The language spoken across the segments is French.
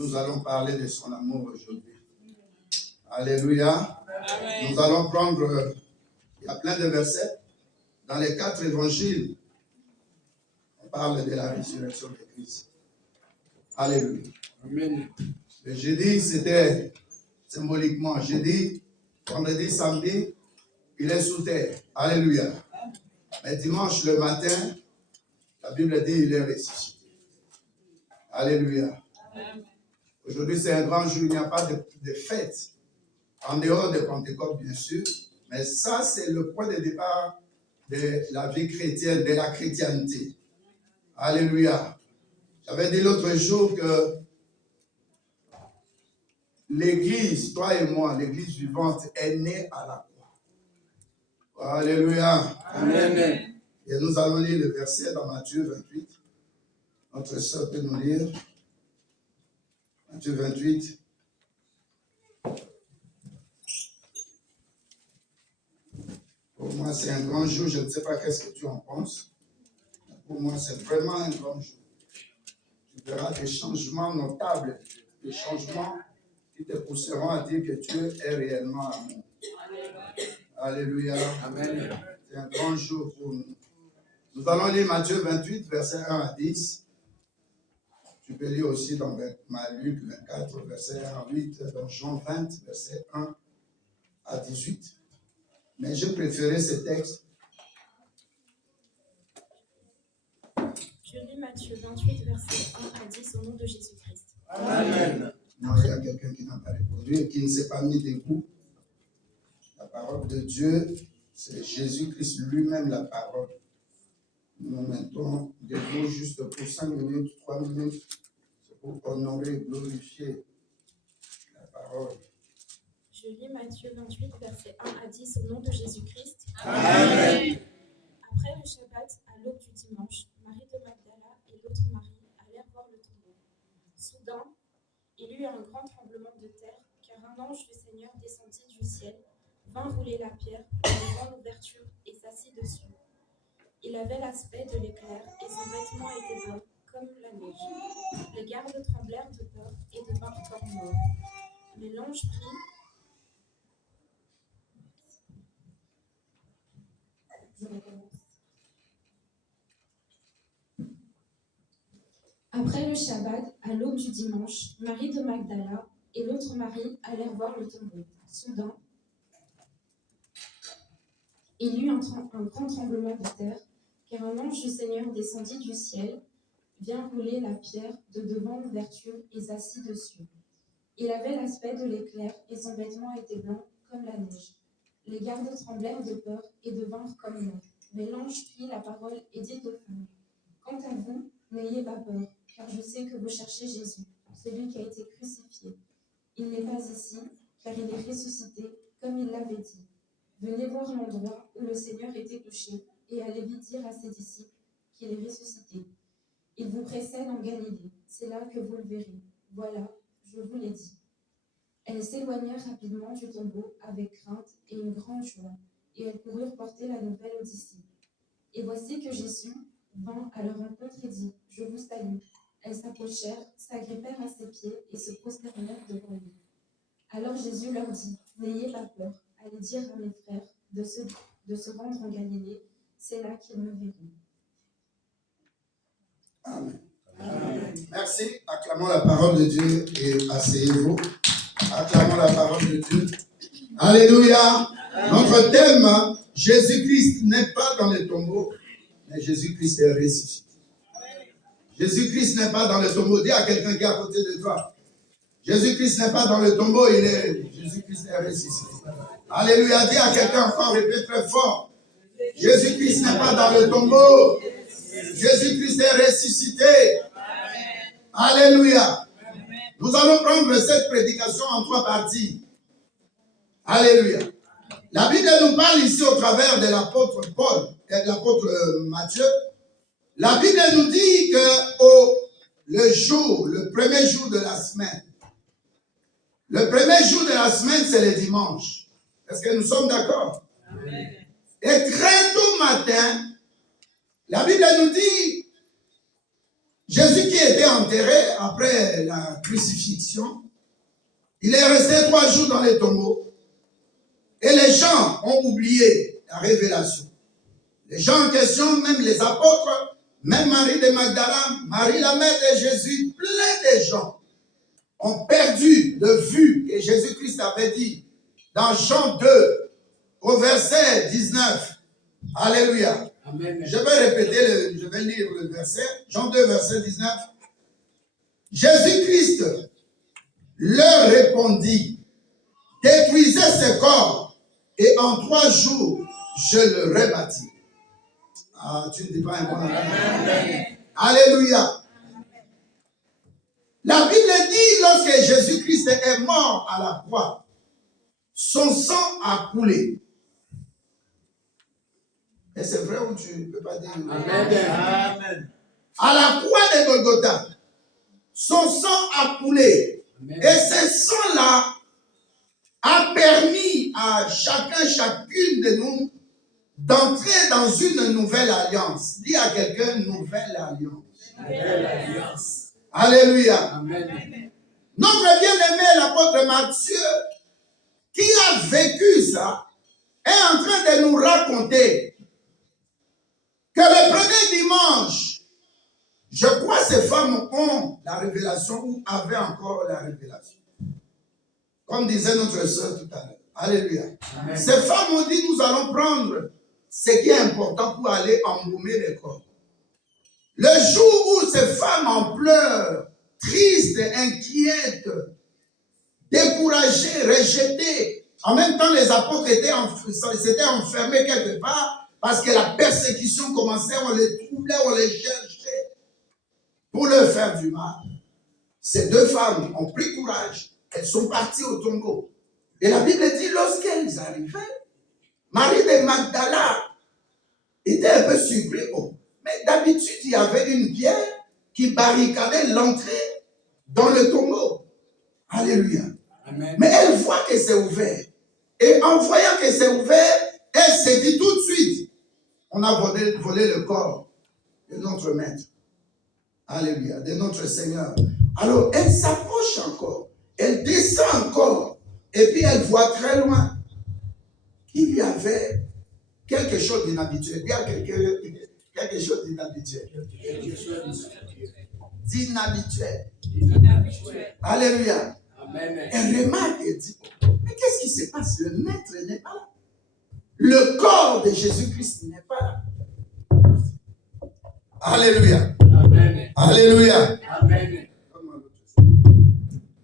Nous allons parler de son amour aujourd'hui. Alléluia. Amen. Nous allons prendre, il y a plein de versets. Dans les 4 évangiles, on parle de la résurrection de Christ. Alléluia. Amen. Le jeudi, c'était symboliquement jeudi, vendredi, samedi, il est sous terre. Alléluia. Mais dimanche, le matin, la Bible dit il est ressuscité. Alléluia. Amen. Aujourd'hui, c'est un grand jour, il n'y a pas de fête. En dehors de Pentecôte, bien sûr. Mais ça, c'est le point de départ de la vie chrétienne, de la chrétienté. Alléluia. J'avais dit l'autre jour que l'Église, toi et moi, l'Église vivante, est née à la croix. Alléluia. Amen. Et nous allons lire le verset dans Matthieu 28. Notre sœur peut nous lire. Matthieu 28. Pour moi, c'est un grand jour. Je ne sais pas qu'est-ce que tu en penses. Pour moi, c'est vraiment un grand jour. Tu verras des changements notables, des changements qui te pousseront à dire que Dieu est réellement amour. Alléluia. Amen. C'est un grand jour pour nous. Nous allons lire Matthieu 28, versets 1 à 10. Tu peux lire aussi dans Luc 24, verset 1 à 8, dans Jean 20, verset 1 à 18. Mais je préférais ce texte. Je lis Matthieu 28, verset 1 à 10 au nom de Jésus-Christ. Amen. Non, il y a quelqu'un qui n'a pas répondu et qui ne s'est pas mis debout. La parole de Dieu, c'est Jésus-Christ lui-même la parole. Nous mettons debout juste pour 5 minutes, 3 minutes, c'est pour honorer et glorifier la parole. Je lis Matthieu 28, verset 1 à 10 au nom de Jésus-Christ. Amen. Après le Shabbat, à l'aube du dimanche, Marie de Magdala et l'autre Marie allèrent voir le tombeau. Soudain, il y eut un grand tremblement de terre, car un ange du Seigneur descendit du ciel, vint rouler la pierre devant l'ouverture et s'assit dessus. Il avait l'aspect de l'éclair et son vêtement était blanc comme la neige. Les gardes tremblèrent de peur et devinrent comme morts. Mais l'ange prit Après le Shabbat, à l'aube du dimanche, Marie de Magdala et l'autre Marie allèrent voir le tombeau. Soudain, il y eut un grand tremblement de terre, car un ange du Seigneur descendit du ciel, vint rouler la pierre de devant l'ouverture et s'assit dessus. Il avait l'aspect de l'éclair et son vêtement était blanc comme la neige. Les gardes tremblèrent de peur et devinrent comme morts. Mais l'ange prit la parole et dit aux femmes : Quant à vous, n'ayez pas peur, car je sais que vous cherchez Jésus, celui qui a été crucifié. Il n'est pas ici, car il est ressuscité, comme il l'avait dit. Venez voir l'endroit où le Seigneur était couché, et allez vite dire à ses disciples qu'il est ressuscité. Il vous précède en Galilée, c'est là que vous le verrez. Voilà, je vous l'ai dit. Elles s'éloignèrent rapidement du tombeau avec crainte et une grande joie, et elles coururent porter la nouvelle aux disciples. Et voici que Jésus vint à leur rencontre et dit : Je vous salue. Elles s'approchèrent, s'agrippèrent à ses pieds et se prosternèrent devant lui. Alors Jésus leur dit : N'ayez pas peur, allez dire à mes frères de se rendre en Galilée, c'est là qu'ils me verront. Amen. Amen. Merci. Acclamons la parole de Dieu et asseyez-vous. Acclamons la parole de Dieu. Alléluia. Amen. Notre thème, Jésus-Christ n'est pas dans le tombeau, mais Jésus-Christ est ressuscité. Jésus-Christ n'est pas dans le tombeau. Dis à quelqu'un qui est à côté de toi. Jésus-Christ n'est pas dans le tombeau, Jésus-Christ est ressuscité. Alléluia. Dis à quelqu'un encore, répète très fort. Jésus-Christ n'est pas dans le tombeau. Jésus-Christ est ressuscité. Alléluia. Nous allons prendre cette prédication en 3 parties. Alléluia. La Bible nous parle ici au travers de l'apôtre Paul et de l'apôtre Matthieu. La Bible nous dit que le premier jour de la semaine, le premier jour de la semaine, c'est le dimanche. Est-ce que nous sommes d'accord? Amen. Et très tôt matin, la Bible nous dit, Jésus qui était enterré après la crucifixion, il est resté 3 jours dans les tombeaux. Et les gens ont oublié la révélation. Les gens en question, même les apôtres, même Marie de Magdala, Marie la mère de Jésus, plein de gens ont perdu de vue que Jésus-Christ avait dit dans Jean 2, au verset 19. Alléluia. Amen. Je vais lire le verset. Jean 2, verset 19. Jésus-Christ leur répondit, détruisez ce corps et en 3 jours, je le rebâtis. Ah, tu ne dis pas un bon amen. Alléluia. La Bible dit, lorsque Jésus-Christ est mort à la croix, son sang a coulé. Et c'est vrai ou tu ne peux pas dire? Amen. À la croix de Golgotha, son sang a coulé. Amen. Et ce sang-là a permis à chacune de nous d'entrer dans une nouvelle alliance. Dis à quelqu'un, nouvelle alliance. Nouvelle alliance. Alléluia. Amen. Notre bien-aimé, l'apôtre Matthieu, qui a vécu ça, est en train de nous raconter que le premier dimanche, je crois ces femmes ont la révélation ou avaient encore la révélation. Comme disait notre soeur tout à l'heure. Alléluia. Amen. Ces femmes ont dit, nous allons prendre ce qui est important pour aller embaumer les corps. Le jour où ces femmes en pleurs, tristes, inquiètes, découragées, rejetées, en même temps les apôtres s'étaient enfermés quelque part parce que la persécution commençait, on les troublait, on les cherchait pour leur faire du mal. Ces 2 femmes ont pris courage, elles sont parties au tombeau. Et la Bible dit, lorsqu'elles arrivaient, Marie de Magdala était un peu surpris. Oh, mais d'habitude, il y avait une pierre qui barricadait l'entrée dans le tombeau. Alléluia. Amen. Mais elle voit que c'est ouvert. Et en voyant que c'est ouvert, elle s'est dit tout de suite, on a volé le corps de notre maître. Alléluia, de notre Seigneur. Alors, elle s'approche encore. Elle descend encore. Et puis, elle voit très loin qu'il y avait quelque chose d'inhabituel. Il y a quelque chose d'inhabituel. D'inhabituel. Alléluia. Amen. Elle remarque et dit, mais qu'est-ce qui se passe? Le maître n'est pas là. Le corps de Jésus-Christ n'est pas là. Alléluia. Amen. Alléluia. Amen.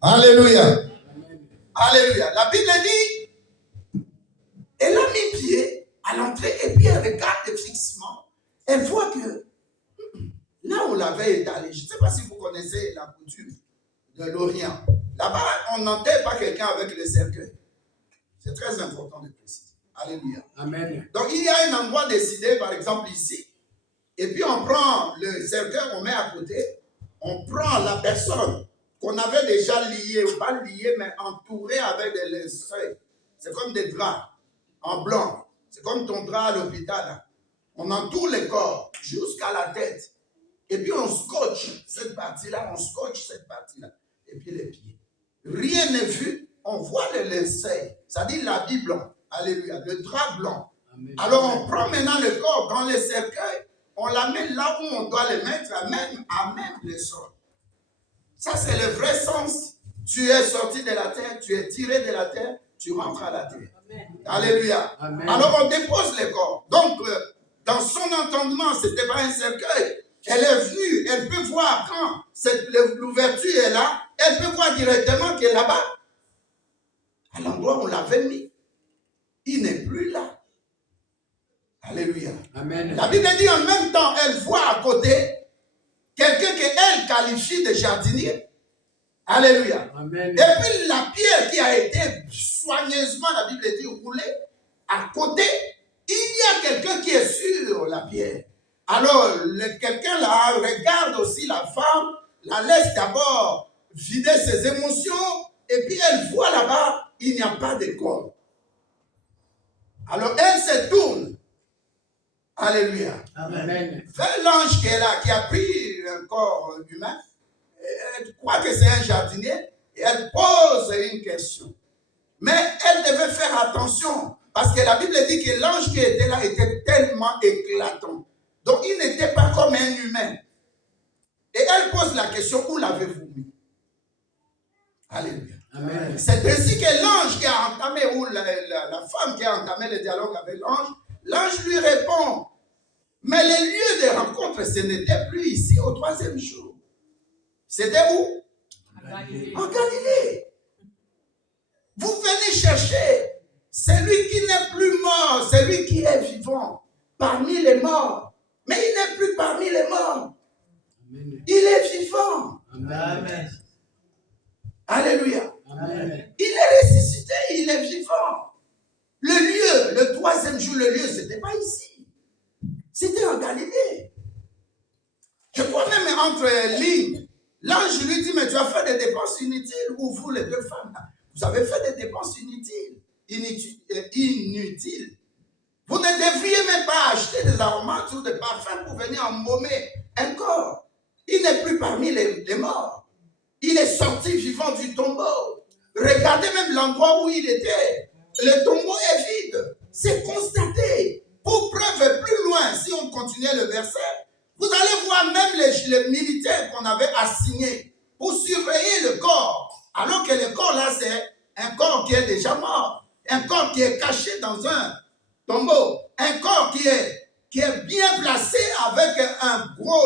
Alléluia. Amen. Alléluia. La Bible dit, elle a mis pied à l'entrée et puis elle regarde fixement. Elle voit que là où on l'avait étalé, je ne sais pas si vous connaissez la coutume de l'Orient. Là-bas, on n'enterre pas quelqu'un avec le cercueil. C'est très important de préciser. Alléluia. Amen. Donc, il y a un endroit décidé, par exemple ici, et puis on prend le cercueil, on met à côté, on prend la personne qu'on avait déjà liée, ou pas liée, mais entourée avec des linceuls. C'est comme des draps en blanc. C'est comme ton drap à l'hôpital. Hein. On entoure le corps jusqu'à la tête. Et puis on scotche cette partie-là, on scotche cette partie-là. Et puis les pieds. Rien n'est vu, on voit le linceul. Ça dit l'habit blanc. Alléluia, le drap blanc. Amen. Alors on prend maintenant le corps dans le cercueil, on l'amène là où on doit le mettre, à même le sol. Ça c'est le vrai sens. Tu es sorti de la terre, tu es tiré de la terre, tu rentres à la terre. Amen. Alléluia. Amen. Alors on dépose le corps. Donc dans son entendement, ce n'était pas un cercueil. Elle est venue, elle peut voir quand l'ouverture est là, elle peut voir directement qu'elle est là-bas, à l'endroit où on l'avait mis. Il n'est plus là. Alléluia. Amen. La Bible dit en même temps, elle voit à côté quelqu'un qu'elle qualifie de jardinier. Alléluia. Amen. Et puis la pierre qui a été soigneusement, la Bible dit, roulée, à côté, il y a quelqu'un qui est sur la pierre. Alors, quelqu'un là regarde aussi la femme, la laisse d'abord vider ses émotions, et puis elle voit là-bas, il n'y a pas de corps. Alors, elle se tourne. Alléluia. Amen. Vers l'ange qui est là, qui a pris un corps humain. Elle croit que c'est un jardinier et elle pose une question. Mais elle devait faire attention parce que la Bible dit que l'ange qui était là était tellement éclatant. Donc il n'était pas comme un humain. Et elle pose la question, où l'avez-vous mis? Alléluia. Amen. C'est ainsi que l'ange qui a entamé, ou la femme qui a entamé le dialogue avec l'ange lui répond. Mais le lieu de rencontre, ce n'était plus ici au 3e jour. C'était où? En Galilée. Vous venez chercher celui qui n'est plus mort, celui qui est vivant parmi les morts. Mais il n'est plus parmi les morts. Amen. Il est vivant. Amen. Alléluia. Amen. Il est ressuscité, il est vivant. Le lieu, le 3e jour, le lieu, ce n'était pas ici. C'était en Galilée. Je crois même entre lignes, l'ange lui dit, mais tu as fait des dépenses inutiles, ou vous les deux femmes, là, vous avez fait des dépenses inutiles. Vous ne devriez même pas acheter des aromates ou des parfums pour venir embaumer un corps. Il n'est plus parmi les morts. Il est sorti vivant du tombeau. Regardez même l'endroit où il était. Le tombeau est vide. C'est constaté. Pour preuve plus loin, si on continuait le verset, vous allez voir même les militaires qu'on avait assignés pour surveiller le corps. Alors que le corps là, c'est un corps qui est déjà mort. Un corps qui est caché dans un tombeau. Un corps qui est bien placé avec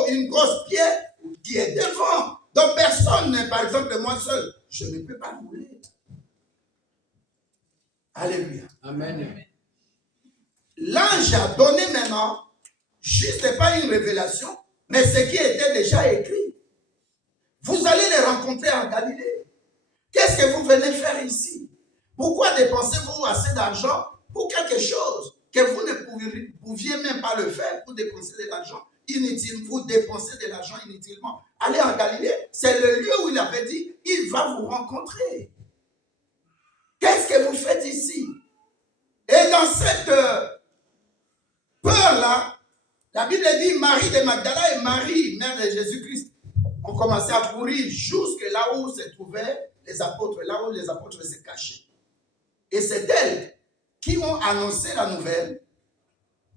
une grosse pierre qui est devant. Donc personne, par exemple moi seul, je ne peux pas rouler. Alléluia. Amen. L'ange a donné maintenant, juste pas une révélation, mais ce qui était déjà écrit. Vous allez les rencontrer en Galilée. Qu'est-ce que vous venez faire ici? Pourquoi dépensez-vous assez d'argent pour quelque chose que vous ne pouviez même pas le faire pour dépenser de l'argent inutile? Vous dépensez de l'argent inutilement. Allez en Galilée, c'est le lieu où il avait dit, il va vous rencontrer. Qu'est-ce que vous faites ici? Et dans cette peur-là, la Bible dit Marie de Magdala et Marie, mère de Jésus-Christ, ont commencé à courir jusque là où se trouvaient les apôtres, là où les apôtres se cachaient. Et c'est elles qui ont annoncé la nouvelle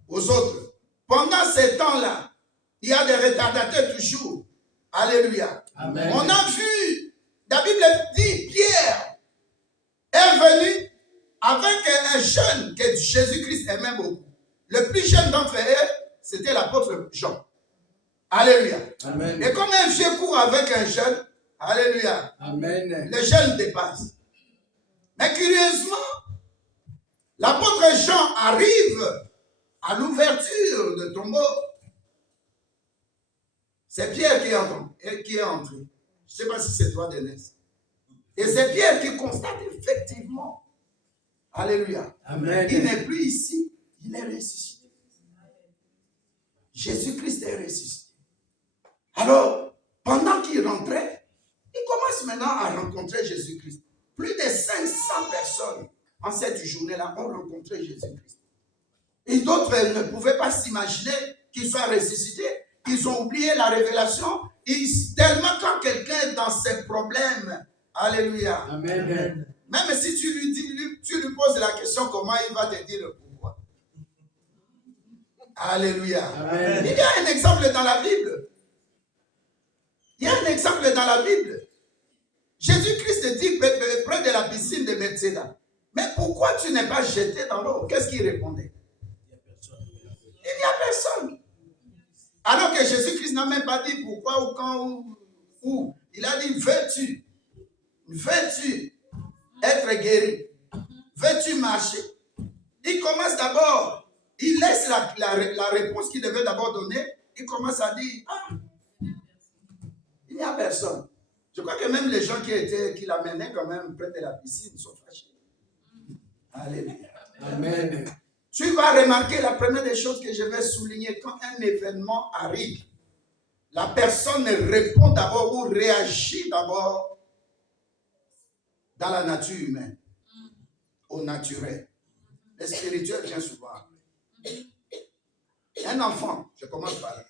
aux autres. Pendant ce temps-là, il y a des retardateurs toujours. Alléluia. Amen. On a vu, la Bible dit, Pierre est venu avec un jeune que Jésus-Christ aimait beaucoup. Le plus jeune d'entre eux, c'était l'apôtre Jean. Alléluia. Amen. Et comme un vieux court avec un jeune, alléluia, Amen. le jeune dépasse. Mais curieusement, l'apôtre Jean arrive à l'ouverture de tombeau. C'est Pierre qui est entré. Je ne sais pas si c'est toi, Denise. Et c'est Pierre qui constate effectivement, alléluia, Amen. il n'est plus ici, il est ressuscité. Jésus-Christ est ressuscité. Alors, pendant qu'il rentrait, il commence maintenant à rencontrer Jésus-Christ. Plus de 500 personnes en cette journée-là ont rencontré Jésus-Christ. Et d'autres ne pouvaient pas s'imaginer qu'il soit ressuscité. Ils ont oublié la révélation. Tellement quand quelqu'un est dans ses problèmes, alléluia. Amen. Même si tu lui poses la question comment, il va te dire le pourquoi. Alléluia. Amen. Il y a un exemple dans la Bible. Il y a un exemple dans la Bible. Jésus-Christ dit près de la piscine de Bethséda, mais pourquoi tu n'es pas jeté dans l'eau? Qu'est-ce qu'il répondait? Il n'y a personne. Alors que Jésus-Christ n'a même pas dit pourquoi ou quand ou où. Il a dit veux-tu être guéri? Veux-tu marcher? Il commence d'abord, il laisse la réponse qu'il devait d'abord donner. Il commence à dire il n'y a personne. Je crois que même les gens qui l'amenaient quand même près de la piscine sont fâchés. Alléluia. Amen. Tu vas remarquer la première des choses que je vais souligner quand un événement arrive. La personne répond d'abord ou réagit d'abord dans la nature humaine, au naturel. Le spirituel vient souvent. Un enfant, je commence par là.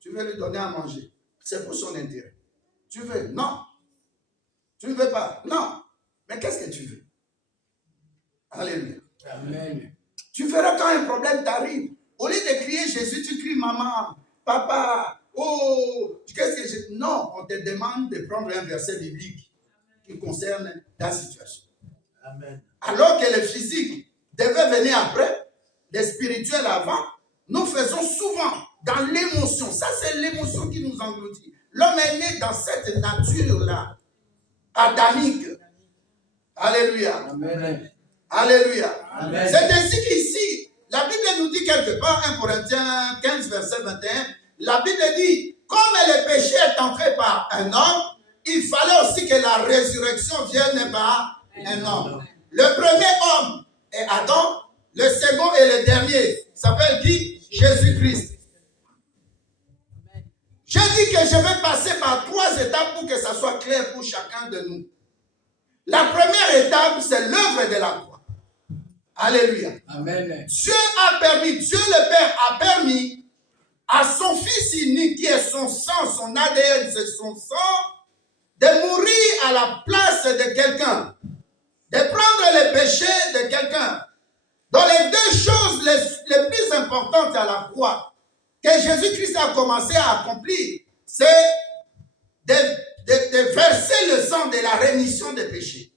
Tu veux lui donner à manger. c'est pour son intérêt. Tu veux? Non. Tu ne veux pas? Non. Mais qu'est-ce que tu veux? Alléluia. Amen. Tu verras quand un problème t'arrive. Au lieu de crier Jésus, tu cries maman, papa, oh, qu'est-ce que je... Non, on te demande de prendre un verset biblique qui concerne ta situation. Amen. Alors que le physique devait venir après, le spirituel avant, nous faisons souvent dans l'émotion. Ça, c'est l'émotion qui nous engloutit. L'homme est né dans cette nature-là, adamique. Alléluia. Amen. Alléluia. Amen. C'est ainsi qu'ici, la Bible nous dit quelque part, 1 Corinthiens 15, verset 21, la Bible dit, comme le péché est entré par un homme, il fallait aussi que la résurrection vienne par un homme. Le premier homme est Adam, le second et le dernier s'appelle qui? Jésus-Christ. Je dis que je vais passer par 3 étapes pour que ça soit clair pour chacun de nous. La première étape, c'est l'œuvre de la croix. Alléluia. Amen. Dieu le Père a permis à son Fils unique, qui est son sang, son ADN, c'est son sang, de mourir à la place de quelqu'un, de prendre les péchés de quelqu'un. Dans les 2 choses les plus importantes à la croix que Jésus-Christ a commencé à accomplir, c'est de verser le sang de la rémission des péchés.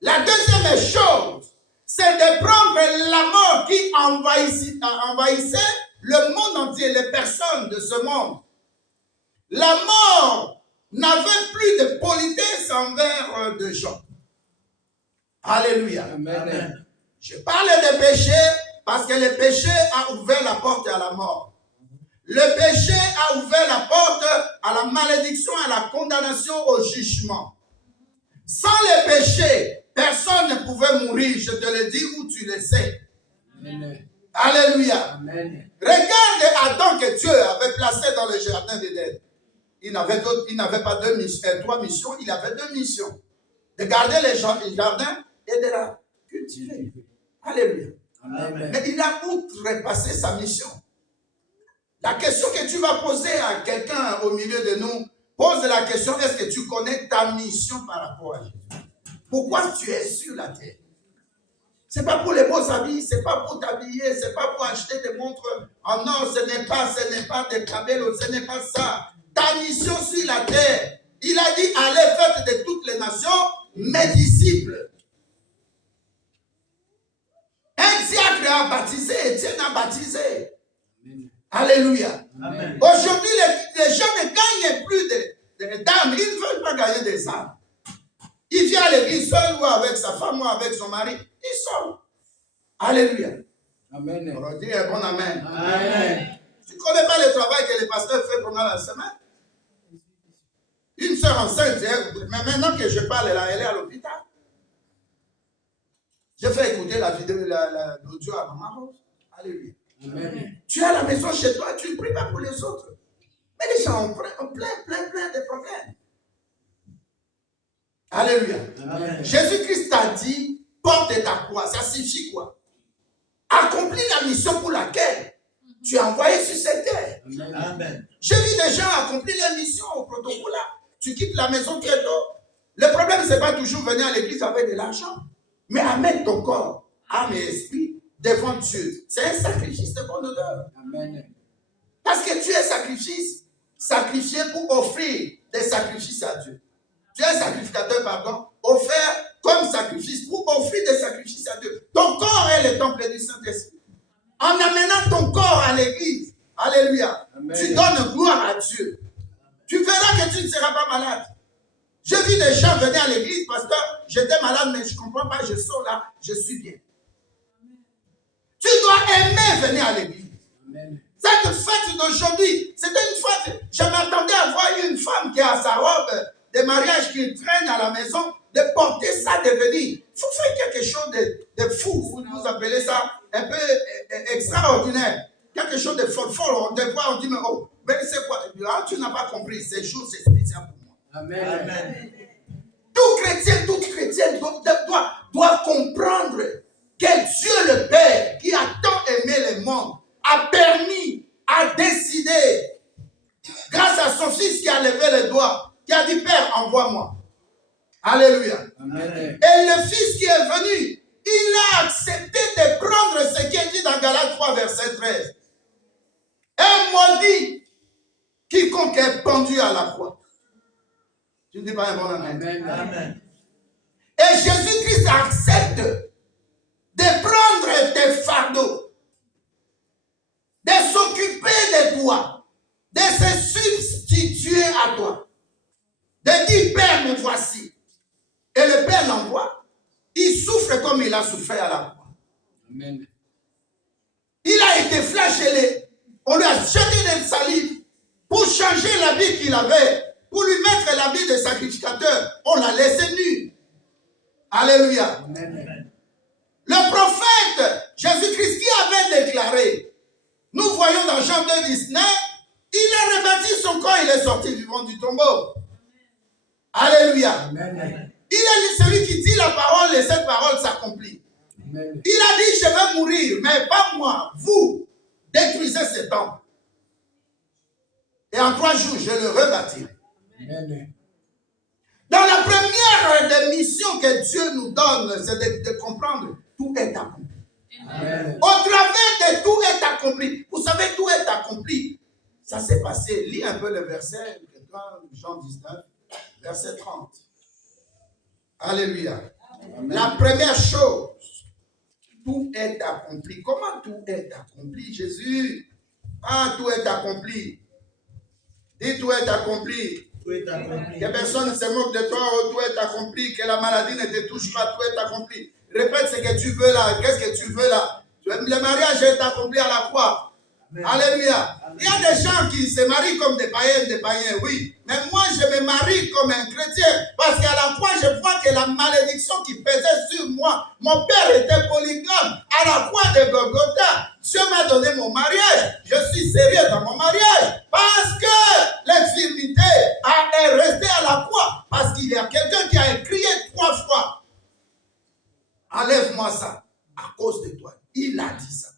La deuxième chose, c'est de prendre la mort qui envahissait le monde entier, les personnes de ce monde. La mort n'avait plus de politesse envers des gens. Alléluia. Amen. Je parle des péchés parce que le péché a ouvert la porte à la mort. Le péché a ouvert la porte à la malédiction, à la condamnation, au jugement. Sans le péché, personne ne pouvait mourir, je te le dis ou tu le sais. Amen. Alléluia. Amen. Regarde Adam que Dieu avait placé dans le jardin d'Éden. Il n'avait pas 3 missions, il avait 2 missions. De garder le jardin et de la cultiver. Alléluia. Amen. Mais il a outrepassé sa mission. La question que tu vas poser à quelqu'un au milieu de nous, pose la question, est-ce que tu connais ta mission par rapport à Jésus? Pourquoi tu es sur la terre? Ce n'est pas pour les beaux habits, ce n'est pas pour t'habiller, ce n'est pas pour acheter des montres en or, ce n'est pas des camélos, ce n'est pas ça. Ta mission sur la terre, il a dit, allez, faites de toutes les nations mes disciples. Un diacre a baptisé, Étienne a baptisé. Amen. Alléluia. Amen. Aujourd'hui, les gens ne gagnent plus d'âmes. Ils ne veulent pas gagner des âmes. Il vient à l'église seul ou avec sa femme ou avec son mari. Ils sont. Alléluia. Amen. On va dire un bon amen. Amen. Tu ne connais pas le travail que le pasteur fait pendant la semaine? Une sœur enceinte, mais maintenant que je parle, elle est à l'hôpital. J'ai fait écouter la vidéo, l'audio à Maman Rose. Alléluia. Amen. Tu es à la maison chez toi, tu ne pries pas pour les autres. Mais les gens ont plein de problèmes. Alléluia. Amen. Jésus-Christ t'a dit, porte ta croix. Ça signifie quoi? Accomplis la mission pour laquelle tu es envoyé sur cette terre. Amen. J'ai vu des gens accomplir leur mission au protocole. Tu quittes la maison très tôt. Le problème, ce n'est pas toujours venir à l'église avec de l'argent. Mais amène ton corps, âme et esprit devant Dieu. C'est un sacrifice de bonne odeur. Amen. Parce que tu es sacrifié pour offrir des sacrifices à Dieu. Tu es un sacrificateur, offert comme sacrifice pour offrir des sacrifices à Dieu. Ton corps est le temple du Saint-Esprit. En amenant ton corps à l'église, alléluia, Amen. tu donnes gloire à Dieu. Tu verras que tu ne seras pas malade. J'ai vu des gens venir à l'église parce que j'étais malade, mais je ne comprends pas, je sors là, je suis bien. Tu dois aimer venir à l'église. Amen. Cette fête d'aujourd'hui, c'était une fête. Je m'attendais à voir une femme qui a sa robe de mariage qui traîne à la maison, de porter ça, de venir. Il faut faire quelque chose de fou. Vous appelez ça un peu extraordinaire. Quelque chose de fort. On te voit, on dit, mais oh, mais c'est quoi? Ah, tu n'as pas compris. Ce jour, c'est spécial pour moi. Amen. Amen. Tout chrétien, toute chrétienne doit comprendre que Dieu le Père, qui a tant aimé le monde, a permis, a décidé, grâce à Alléluia. Amen. Et le Fils qui est venu, il a accepté de prendre ce qui est dit dans Galates 3, verset 13. Un maudit, quiconque est pendu à la croix. Tu ne dis pas un bon amen. Amen. Amen. Et Jésus-Christ accepte de prendre tes fardeaux, de s'occuper de toi, de se substituer à toi, de dire, Père, me voici. Et le Père l'envoie. Il souffre comme il a souffert à la croix. Amen. Il a été flagellé. On lui a jeté des salives pour changer l'habit qu'il avait, pour lui mettre l'habit de sacrificateur. On l'a laissé nu. Alléluia. Amen. Le prophète Jésus-Christ qui avait déclaré, nous voyons dans Jean 2, 19, il a rebâti son corps, il est sorti vivant du tombeau. Alléluia. Amen. Il est celui qui dit la parole et cette parole s'accomplit. Amen. Il a dit, je vais mourir, mais pas moi, vous détruisez ce temple. Et en 3 jours, je le rebâtirai. Amen. Dans la première des missions que Dieu nous donne, c'est de comprendre tout est accompli. Amen. Au travers de tout est accompli. Vous savez, tout est accompli. Ça s'est passé. Lis un peu le verset, Jean 19, verset 30. Alléluia. Amen. La première chose, tout est accompli. Comment tout est accompli, Jésus? Ah, tout est accompli. Dis, tout est accompli. Tout est accompli. Que personne ne se moque de toi, oh, tout est accompli. Que la maladie ne te touche pas, tout est accompli. Répète ce que tu veux là. Qu'est-ce que tu veux là? Le mariage est accompli à la croix. Amen. Alléluia. Amen. Il y a des gens qui se marient comme des païens, oui. Mais moi, je me marie comme un chrétien. Parce qu'à la croix, je vois que la malédiction qui pesait sur moi, mon père était polygame. À la croix de Golgotha, Dieu m'a donné mon mariage. Je suis sérieux dans mon mariage. Parce que l'infirmité est restée à la croix. Parce qu'il y a quelqu'un qui a crié 3 fois. Enlève-moi ça. À cause de toi. Il a dit ça.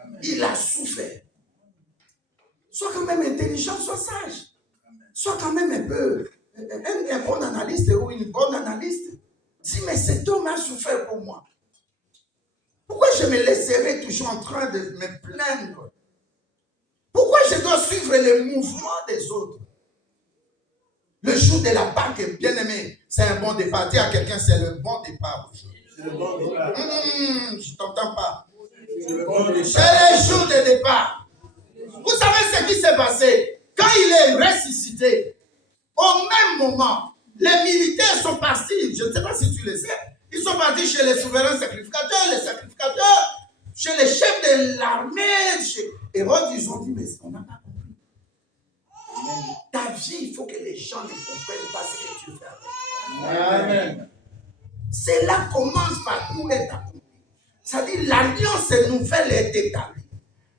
Amen. Il a souffert. Sois quand même intelligent, sois sage. Sois quand même un peu un bon analyste ou une bonne analyste. Dis, mais cet homme a souffert pour moi. Pourquoi je me laisserai toujours en train de me plaindre? Pourquoi je dois suivre les mouvements des autres? Le jour de la Pâque, bien aimé, c'est un bon départ. Dis à quelqu'un, c'est le bon départ aujourd'hui. C'est le bon départ. Je ne t'entends pas. C'est le bon départ. C'est le jour de départ. Vous savez ce qui s'est passé? Quand il est ressuscité, au même moment, les militaires sont partis, je ne sais pas si tu le sais, ils sont partis chez les souverains sacrificateurs, chez les chefs de l'armée, chez Hérode, ils ont dit, mais on n'a pas compris. Ta vie, il faut que les gens ne comprennent pas ce que tu fais. Amen. C'est là que commence par tout est accompli. C'est-à-dire l'alliance nouvelle est établie.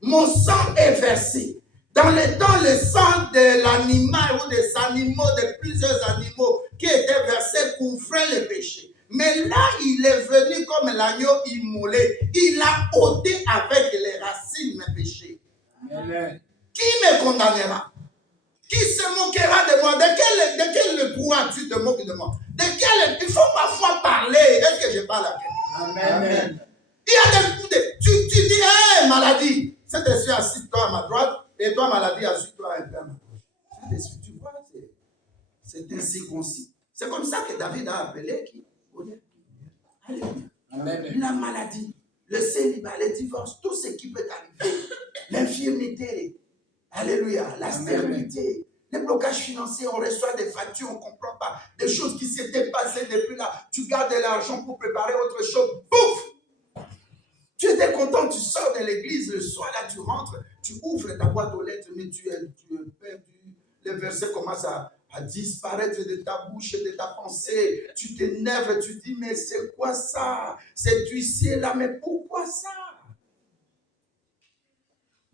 Mon sang est versé. Dans le temps, le sang de l'animal ou des animaux, de plusieurs animaux qui étaient versés couvraient le péché. Mais là, il est venu comme l'agneau immolé. Il a ôté avec les racines mes péchés. Amen. Qui me condamnera? Qui se moquera de moi? De quel droit tu te moques de moi? Il faut parfois parler. Est-ce que je parle à quelqu'un? Amen. Il y a tu dis, hé, maladie, cet esprit assis-toi à ma droite, et toi, maladie, assis-toi un peu à ma gauche. Cet esprit, tu vois, c'est incirconcis. C'est comme ça que David a appelé qui? Alléluia. Amen. La maladie, le célibat, le divorce, tout ce qui peut arriver, l'infirmité, alléluia, la stérilité, les blocages financiers, on reçoit des factures, on ne comprend pas, des choses qui s'étaient passées depuis là, tu gardes de l'argent pour préparer autre chose, pouf! Tu étais content, tu sors de l'église, le soir là, tu rentres, tu ouvres ta boîte aux lettres, mais tu es perdu. Les versets commencent à disparaître de ta bouche et de ta pensée. Tu t'énerves, tu dis, mais c'est quoi ça? Cet huissier-là, mais pourquoi ça?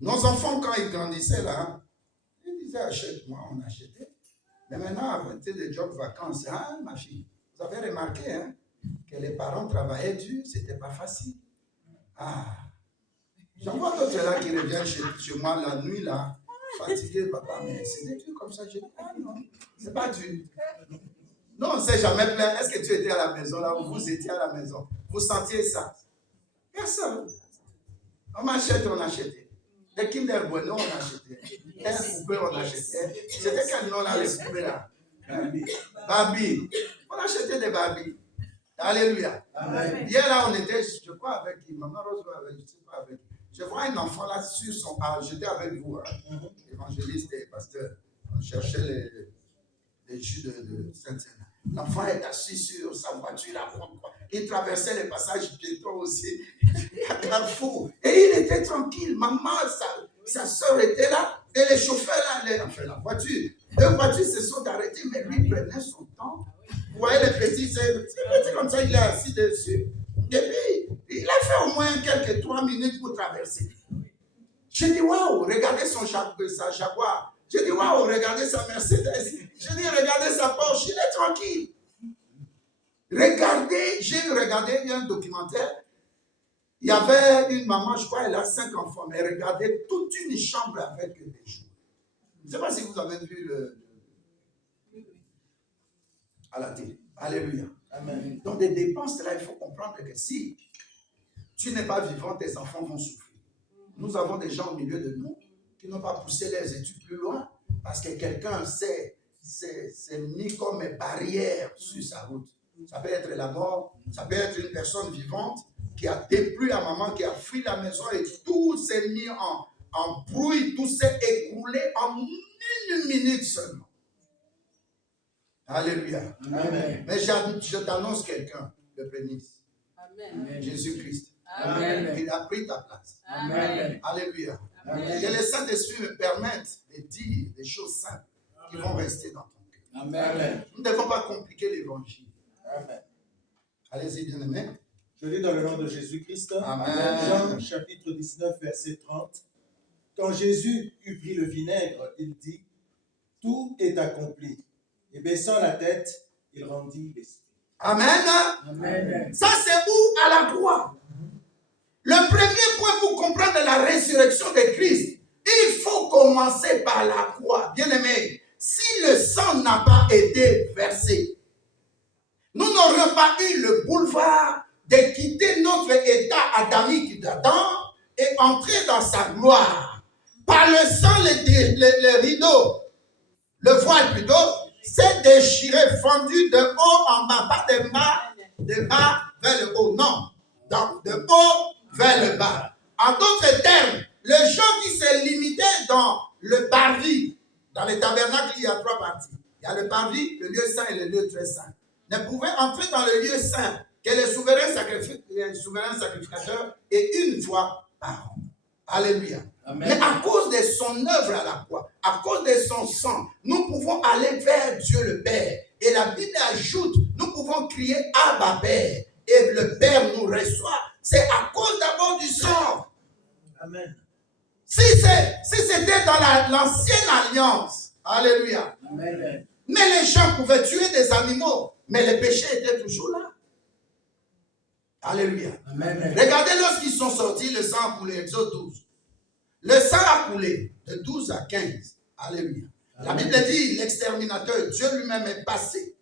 Nos enfants, quand ils grandissaient là, ils disaient, achète-moi, on achetait. Mais maintenant, à partir des jobs vacances, hein, ma fille, vous avez remarqué hein, que les parents travaillaient dur, c'était pas facile. Ah, j'en vois d'autres là qui reviennent chez moi la nuit là, fatigués, papa, mais c'est des trucs comme ça. Je dis, ah non, c'est pas dur. Nous, on ne s'est jamais plaint. Est-ce que tu étais à la maison là où vous étiez à la maison? Vous sentiez ça? Personne. On achète, on achetait. Des Kinder Bueno, on achetait. Des poupées, on achetait. C'était quel nom là, les poupées là? Barbie. On achetait des Barbie. Alléluia. Amen. Hier là, on était, je crois, avec Maman Rose, avec, je sais pas, avec. Je vois un enfant là sur son. Ah, j'étais avec vous, hein, évangéliste et pasteur. On cherchait les jus de Sainte-Seine. L'enfant est assis sur sa voiture là. Il traversait les passages piétons aussi. À Carrefour. Et il était tranquille. Maman, sa soeur était là. Et les chauffeurs là, enfin la voiture. Deux voitures se sont arrêtées, mais lui prenait son temps. Vous voyez les petits, c'est comme ça, il est assis dessus. Et puis, il a fait au moins quelques 3 minutes pour traverser. J'ai dit, waouh, regardez sa Jaguar. J'ai dit, waouh, regardez sa Mercedes. J'ai dit, regardez sa Porsche, il est tranquille. Regardez, j'ai regardé un documentaire. Il y avait une maman, je crois, elle a 5 enfants, mais regardez toute une chambre avec des jouets. Je ne sais pas si vous avez vu à la télé. Alléluia. Amen. Donc, des dépenses, là, il faut comprendre que si tu n'es pas vivant, tes enfants vont souffrir. Nous avons des gens au milieu de nous qui n'ont pas poussé leurs études plus loin parce que quelqu'un s'est mis comme barrière sur sa route. Ça peut être la mort, ça peut être une personne vivante qui a déplu à maman, qui a fui la maison et tout s'est mis en bruit, tout s'est écoulé en 1 minute seulement. Alléluia. Amen. Mais je t'annonce quelqu'un de prémisse. Amen. Jésus-Christ. Amen. Il a pris ta place. Amen. Alléluia. Amen. Que le Saint-Esprit me permette de dire des choses simples qui vont rester dans ton cœur. Amen. Nous ne devons pas compliquer l'évangile. Amen. Allez-y, bien-aimés. Je lis dans le nom de Jésus-Christ. Amen. Jean chapitre 19, verset 30. Quand Jésus eut pris le vinaigre, il dit, tout est accompli. Et baissant la tête, il rendit l'esprit. Amen. Amen. Ça, c'est où? À la croix. Le premier point pour comprendre la résurrection de Christ, il faut commencer par la croix. Bien-aimé, si le sang n'a pas été versé, nous n'aurions pas eu le boulevard de quitter notre état adamique d'Adam et entrer dans sa gloire. Par le sang, le rideau, le voile plutôt, s'est déchiré, fendu de haut en bas, pas de bas vers le haut, non, donc de haut vers le bas. En d'autres termes, les gens qui se limitaient dans le parvis, dans les tabernacles, il y a 3 parties. Il y a le parvis, le lieu saint et le lieu très saint. Ne pouvaient entrer dans le lieu saint que les souverains sacrificateurs et une fois par an. Alléluia. Amen. Mais à cause de son œuvre à la croix, à cause de son sang, nous pouvons aller vers Dieu le Père. Et la Bible ajoute, nous pouvons crier Abba Père. Et le Père nous reçoit. C'est à cause d'abord du sang. Amen. Si c'était dans l'ancienne alliance, alléluia. Amen. Mais les gens pouvaient tuer des animaux, mais le péché était toujours là. Alléluia. Amen. Regardez lorsqu'ils sont sortis, le sang a coulé, Exode 12. Le sang a coulé de 12 à 15. Alléluia. Amen. La Bible dit, l'exterminateur, Dieu lui-même est passé.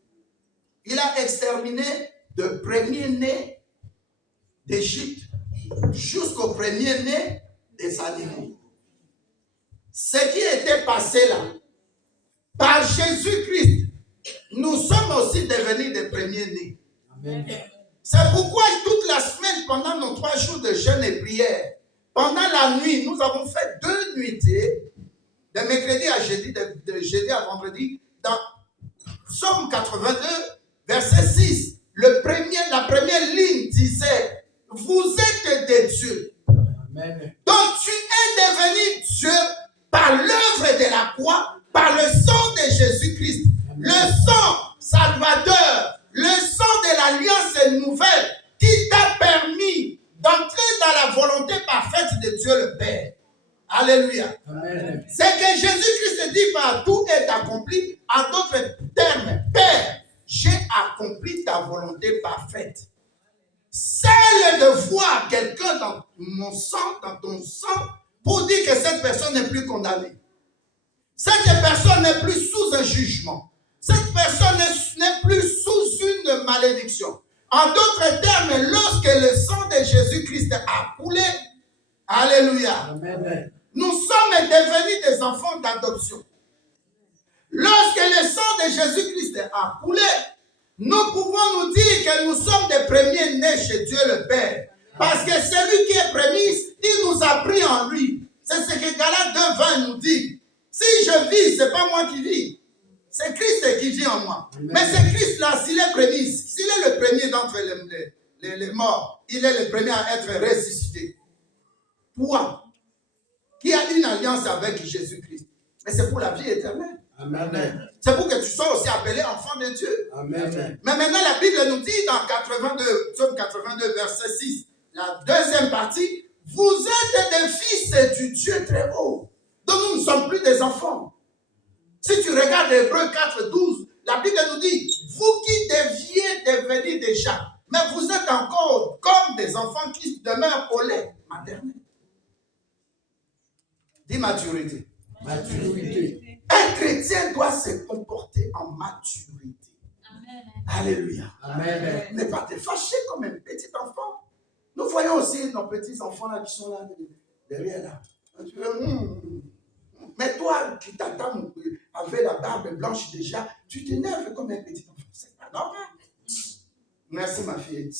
Il a exterminé de premier-né d'Égypte jusqu'au premier-né des animaux. Ce qui était passé là, par Jésus-Christ, nous sommes aussi devenus des premiers-nés. Amen. C'est pourquoi toute la semaine, pendant nos 3 jours de jeûne et prière, pendant la nuit, nous avons fait 2 nuitées, de mercredi à jeudi, de jeudi à vendredi, dans Psaume 82, verset 6. La première ligne disait, vous êtes des dieux. Amen. Donc tu es devenu Dieu par l'œuvre de la croix, par le sang de Jésus-Christ. Amen. Le sang salvateur, le sang de l'alliance nouvelle qui t'a permis d'entrer dans la volonté parfaite de Dieu le Père. Alléluia. Amen. C'est que Jésus-Christ dit par tout est accompli. En d'autres termes, Père, j'ai accompli ta volonté parfaite. Celle de voir quelqu'un dans mon sang, dans ton sang, pour dire que cette personne n'est plus condamnée. Cette personne n'est plus sous un jugement. Cette personne n'est plus sous une malédiction. En d'autres termes, lorsque le sang de Jésus-Christ a coulé, alléluia, Amen. nous sommes devenus des enfants d'adoption. Lorsque le sang de Jésus-Christ a coulé, nous pouvons nous dire que nous sommes des premiers-nés chez Dieu le Père. Parce que celui qui est prémisse, il nous a pris en lui. C'est ce que Galates 2:20 nous dit. Si je vis, ce n'est pas moi qui vis. C'est Christ qui vit en moi. Amen. Mais c'est Christ là, s'il est prémisse, s'il est le premier d'entre les morts, il est le premier à être ressuscité. Toi, qui a une alliance avec Jésus-Christ. Mais c'est pour la vie éternelle. Amen. C'est pour que tu sois aussi appelé enfant de Dieu. Amen. Mais maintenant, la Bible nous dit dans Psaume 82, verset 6, la deuxième partie, vous êtes des fils du Dieu très haut. Donc nous ne sommes plus des enfants. Si tu regardes Hébreux 4, 12, la Bible nous dit, vous qui deviez devenir déjà, mais vous êtes encore comme des enfants qui demeurent au lait maternel. Dis maturité. Maturité. Un chrétien doit se comporter en maturité. Amen. Alléluia. Amen. Ne pas te fâcher comme un petit enfant. Nous voyons aussi nos petits enfants là qui sont là derrière là. Tu veux, mais toi qui t'attends avec la barbe blanche déjà, tu t'énerves comme un petit enfant. C'est pas normal. Merci ma fille.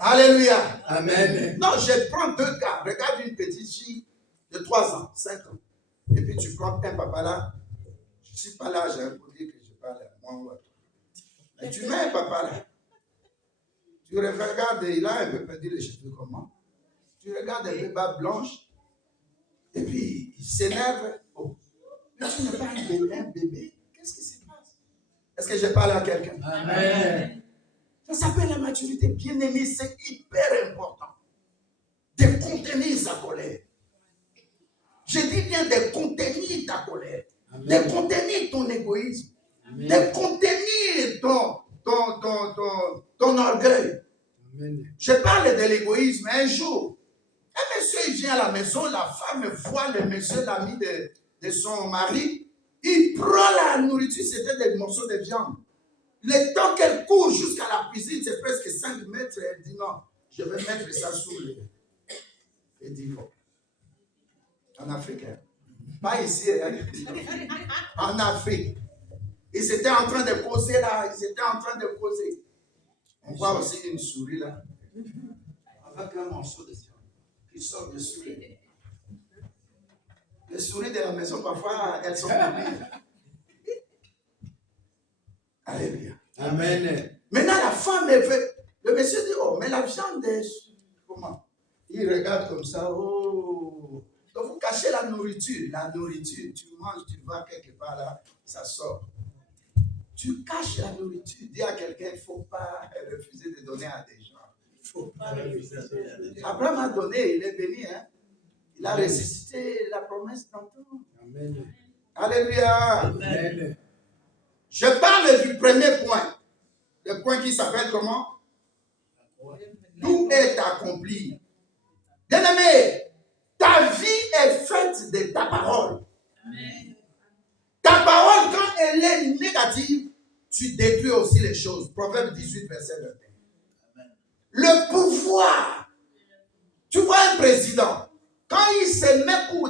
Alléluia. Amen. Non, je prends deux cas. Regarde une petite fille de 3 ans, 5 ans. Et puis tu prends un papa là. Je ne suis pas là pour dire que je parle à moi ou à toi. Mais tu mets un papa là. Tu regardes, il a un peu perdu les cheveux comment. Tu regardes un peu barbe blanche. Et puis il s'énerve. Oh. Mais tu n'es pas un bébé. Qu'est-ce qui se passe? Est-ce que je parle à quelqu'un? Amen. Ça s'appelle la maturité. Bien-aimé, c'est hyper important de contenir sa colère. Je dis bien de contenir ta colère, Amen. de contenir ton égoïsme, Amen. de contenir ton orgueil. Amen. Je parle de l'égoïsme. Un jour, un monsieur il vient à la maison, la femme voit le monsieur, l'ami de son mari, il prend la nourriture, c'était des morceaux de viande. Le temps qu'elle court jusqu'à la cuisine, c'est presque 5 mètres. Elle dit non, je vais mettre ça sous le. Elle dit bon. En Afrique, hein? Pas ici, hein? En Afrique. Ils étaient en train de causer là, On voit aussi une souris là, avec un morceau de viande qui sort dessus. Les souris de la maison, parfois, elles sont mobiles. Alléluia. Amen. Maintenant, la femme, elle fait. Le monsieur dit, oh, mais la viande est. Comment? Il regarde comme ça, oh. Donc, vous cachez la nourriture. La nourriture, tu manges, tu vas quelque part là, ça sort. Tu caches la nourriture. Dis à quelqu'un, il ne faut pas refuser de donner à des gens. Il ne faut pas refuser de donner à des gens. Abraham a donné, il est venu, hein. Il a ressuscité la promesse tantôt. Amen. Alléluia. Amen. Je parle du premier point. Le point qui s'appelle comment? Tout est accompli. Bien-aimé, ta vie est faite de ta parole. Amen. Ta parole, quand elle est négative, tu détruis aussi les choses. Proverbe 18, verset 21. Le pouvoir. Tu vois un président, quand il se met pour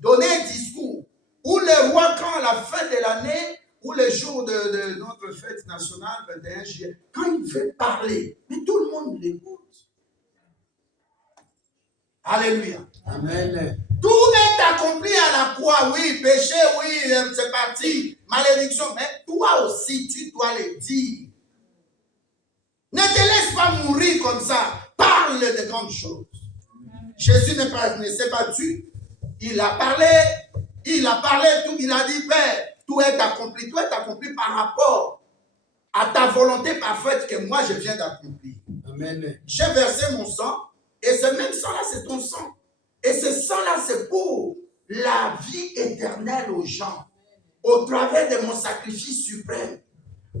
donner un discours, ou le roi, quand à la fin de l'année, ou le jour de notre fête nationale, 21 juillet, quand il veut parler, mais tout le monde l'écoute. Alléluia. Amen. Tout est accompli à la croix, oui, péché, oui, c'est parti, malédiction, mais toi aussi, tu dois le dire. Ne te laisse pas mourir comme ça. Parle de grandes choses. Jésus ne s'est pas battu. Il a parlé tout. Il a dit, Père, tout est accompli. Tout est accompli par rapport à ta volonté parfaite que moi je viens d'accomplir. Amen. J'ai versé mon sang et ce même sang-là, c'est ton sang. Et ce sang-là, c'est pour la vie éternelle aux gens. Au travers de mon sacrifice suprême.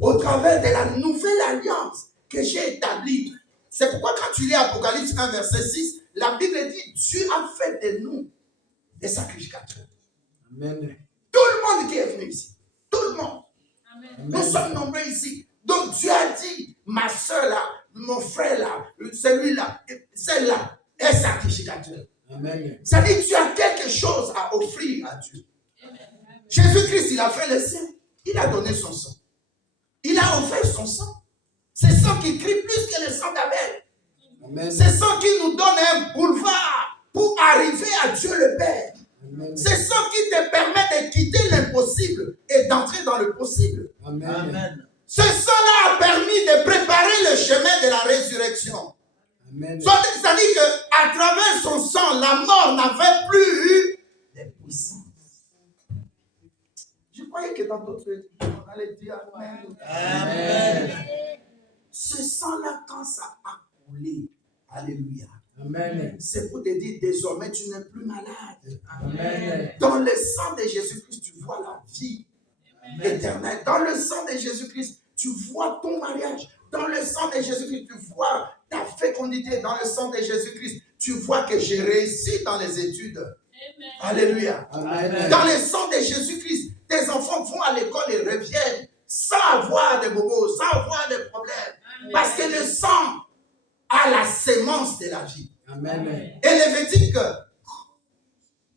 Au travers de la nouvelle alliance que j'ai établie. C'est pourquoi quand tu lis Apocalypse 1, verset 6, la Bible dit, Dieu a fait de nous des sacrificateurs. Amen. Tout le monde qui est venu ici. Tout le monde. Nous sommes nombreux ici. Donc Dieu a dit, ma soeur là, mon frère là, celui-là, celle-là est sacrificateur. C'est-à-dire tu as quelque chose à offrir à Dieu. Jésus-Christ, il a fait le sien. Il a donné son sang. Il a offert son sang. C'est sang qui crie plus que le sang d'Abel. C'est sang qui nous donne un boulevard pour arriver à Dieu le Père. C'est ça qui te permet de quitter l'impossible et d'entrer dans le possible. Amen. Ce sang-là a permis de préparer le chemin de la résurrection. C'est-à-dire qu'à travers son sang, la mort n'avait plus eu de puissance. Je croyais que dans d'autres on allait dire Amen. Amen. Ce sang-là, quand ça a coulé, alléluia. Amen. C'est pour te dire, désormais, tu n'es plus malade. Amen. Dans le sang de Jésus-Christ, tu vois la vie éternelle. Dans le sang de Jésus-Christ, tu vois ton mariage. Dans le sang de Jésus-Christ, tu vois ta fécondité. Dans le sang de Jésus-Christ, tu vois que j'ai réussi dans les études. Amen. Alléluia. Amen. Dans le sang de Jésus-Christ, tes enfants vont à l'école et reviennent sans avoir de bobos, sans avoir de problèmes. Amen. Parce que le sang a la sémence de la vie. Amen. Et Lévitique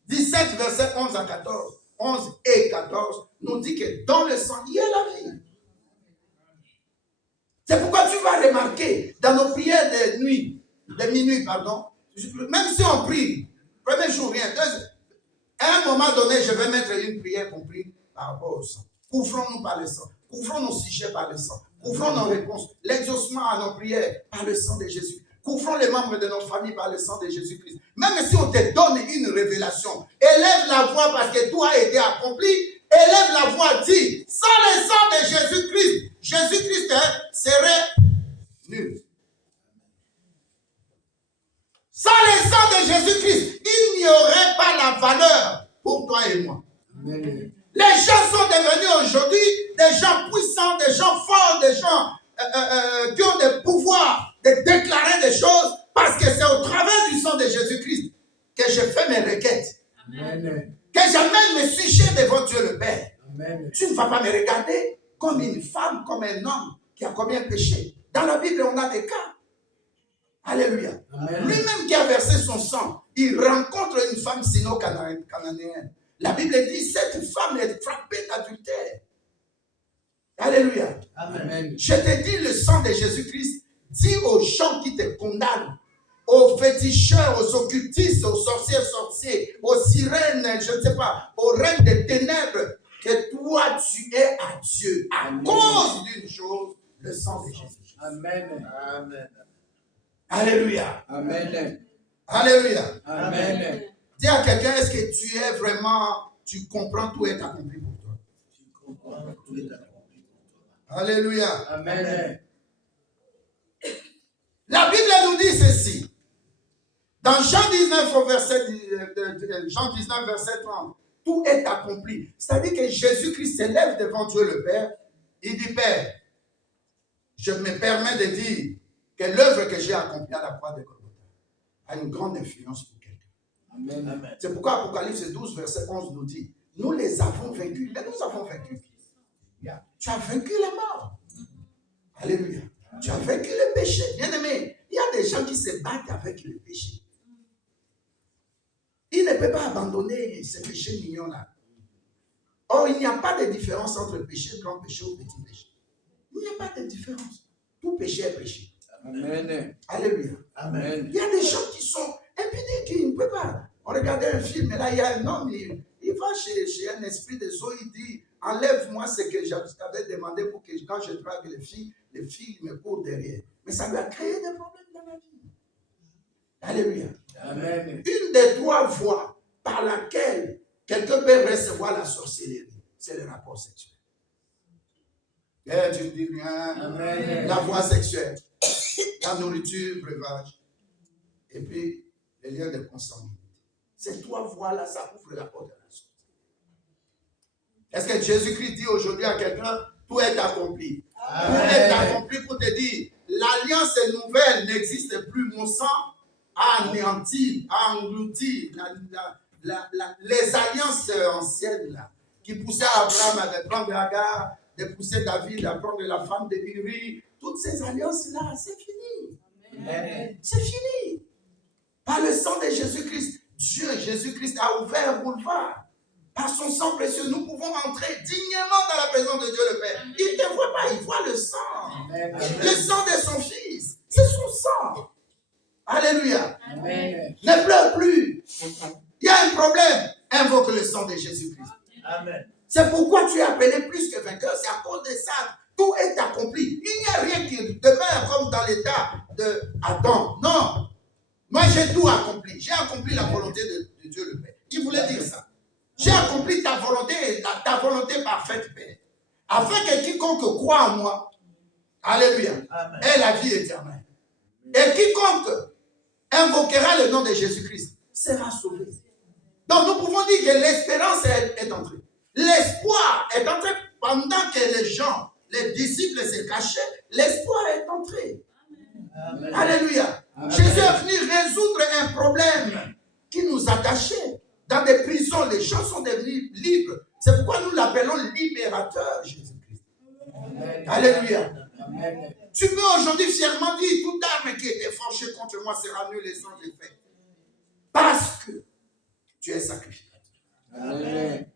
17, verset 11 à 14, 11 et 14, nous dit que dans le sang, il y a la vie. C'est pourquoi tu vas remarquer dans nos prières de nuit, de minuit, pardon, même si on prie, premier jour, rien, à un moment donné, je vais mettre une prière qu'on prie par rapport au sang. Couvrons-nous par le sang. Couvrons nos sujets par le sang. Couvrons nos réponses, l'exaucement à nos prières par le sang de Jésus. Couvrons les membres de notre famille par le sang de Jésus-Christ. Même si on te donne une révélation, élève la voix parce que tout a été accompli. Élève la voix, dis, sans le sang de Jésus-Christ, Jésus-Christ serait nul. Sans le sang de Jésus-Christ, il n'y aurait pas la valeur pour toi et moi. Amen. Les gens sont devenus aujourd'hui des gens puissants, des gens forts, des gens qui ont des pouvoirs de déclarer des choses parce que c'est au travers du sang de Jésus-Christ que je fais mes requêtes. Amen. Que j'amène mes sujets devant Dieu le Père. Amen. Tu ne vas pas me regarder comme une femme, comme un homme qui a commis un péché. Dans la Bible, on a des cas. Alléluia. Amen. Lui-même qui a versé son sang, il rencontre une femme sino-cananéenne. La Bible dit, cette femme est frappée d'adultère. Alléluia. Amen. Je te dis, le sang de Jésus-Christ, dis aux gens qui te condamnent, aux féticheurs, aux occultistes, aux sorciers, aux sirènes, je ne sais pas, aux reines des ténèbres, que toi tu es à Dieu à cause d'une chose, le sang de Jésus. Amen. Amen. Alléluia. Amen. Alléluia. Amen. Dis à quelqu'un, est-ce que tu es vraiment, tu comprends, tout est accompli pour toi. Tu comprends, tout est accompli pour toi. Alléluia. Amen. La Bible nous dit ceci. Dans Jean 19, Jean 19, verset 30, tout est accompli. C'est-à-dire que Jésus-Christ s'élève devant Dieu le Père. Il dit, Père, je me permets de dire que l'œuvre que j'ai accomplie à la croix de Golgotha a une grande influence pour quelqu'un. Amen. Amen. C'est pourquoi Apocalypse 12, verset 11 nous dit, nous les avons vaincus. Mais nous avons vaincu. Tu as vaincu la mort. Alléluia. Tu as vaincu le péché. Bien aimé, il y a des gens qui se battent avec le péché. Il ne peut pas abandonner ce péché mignon-là. Or, il n'y a pas de différence entre le péché, grand péché ou petit péché. Il n'y a pas de différence. Tout péché est péché. Amen. Alléluia. Amen. Il y a des gens qui sont impudiques, qui ne peuvent pas. On regardait un film et là, il y a un homme, il va chez un esprit des eaux, il dit, enlève-moi ce que je t'avais demandé pour que quand je drague les filles me courent derrière. Mais ça lui a créé des problèmes dans la vie. Alléluia. Amen. Une des trois voies par laquelle quelqu'un peut recevoir la sorcellerie, c'est le rapport sexuel. Et tu ne dis rien. Amen. La voie sexuelle, la nourriture, breuvage, et puis les liens de consanguinité. Ces trois voies-là, ça ouvre la porte de la sorcellerie. Est-ce que Jésus-Christ dit aujourd'hui à quelqu'un, tout est accompli? Amen. Tout est accompli pour te dire, l'alliance nouvelle n'existe plus. Mon sang a anéanti, a englouti les alliances anciennes là. qui poussait Abraham à prendre Agar, de pousser David à prendre la femme de Uri. Toutes ces alliances-là, c'est fini. Amen. C'est fini. Par le sang de Jésus-Christ, Dieu, Jésus-Christ a ouvert un boulevard. Par son sang précieux, nous pouvons entrer dignement dans la présence de Dieu le Père. Il ne voit pas, il voit le sang. Amen. Le sang de son Fils. C'est son sang. Alléluia. Amen. Ne pleure plus. Il y a un problème. Invoque le sang de Jésus-Christ. Amen. C'est pourquoi tu es appelé plus que vainqueur. C'est à cause de ça. Tout est accompli. Il n'y a rien qui demeure comme dans l'état d'Adam. Non. Moi, j'ai tout accompli. J'ai accompli la volonté de Dieu le Père. Il voulait dire ça. J'ai accompli ta volonté, ta volonté parfaite, Père. Afin que quiconque croit en moi, alléluia, Amen. ait la vie éternelle. Et quiconque invoquera le nom de Jésus-Christ sera sauvé. Donc, nous pouvons dire que l'espérance est entrée. L'espoir est entré pendant que les gens, les disciples se cachaient. L'espoir est entré. Amen. Alléluia. Amen. Jésus est venu résoudre un problème qui nous attachait. Dans des prisons, les gens sont devenus libres. C'est pourquoi nous l'appelons libérateur, Jésus-Christ. Amen. Alléluia. Amen. Tu peux aujourd'hui fièrement dire, toute arme qui était forgée contre moi sera nulle et sans effet. Parce que tu es sacrificateur. Amen.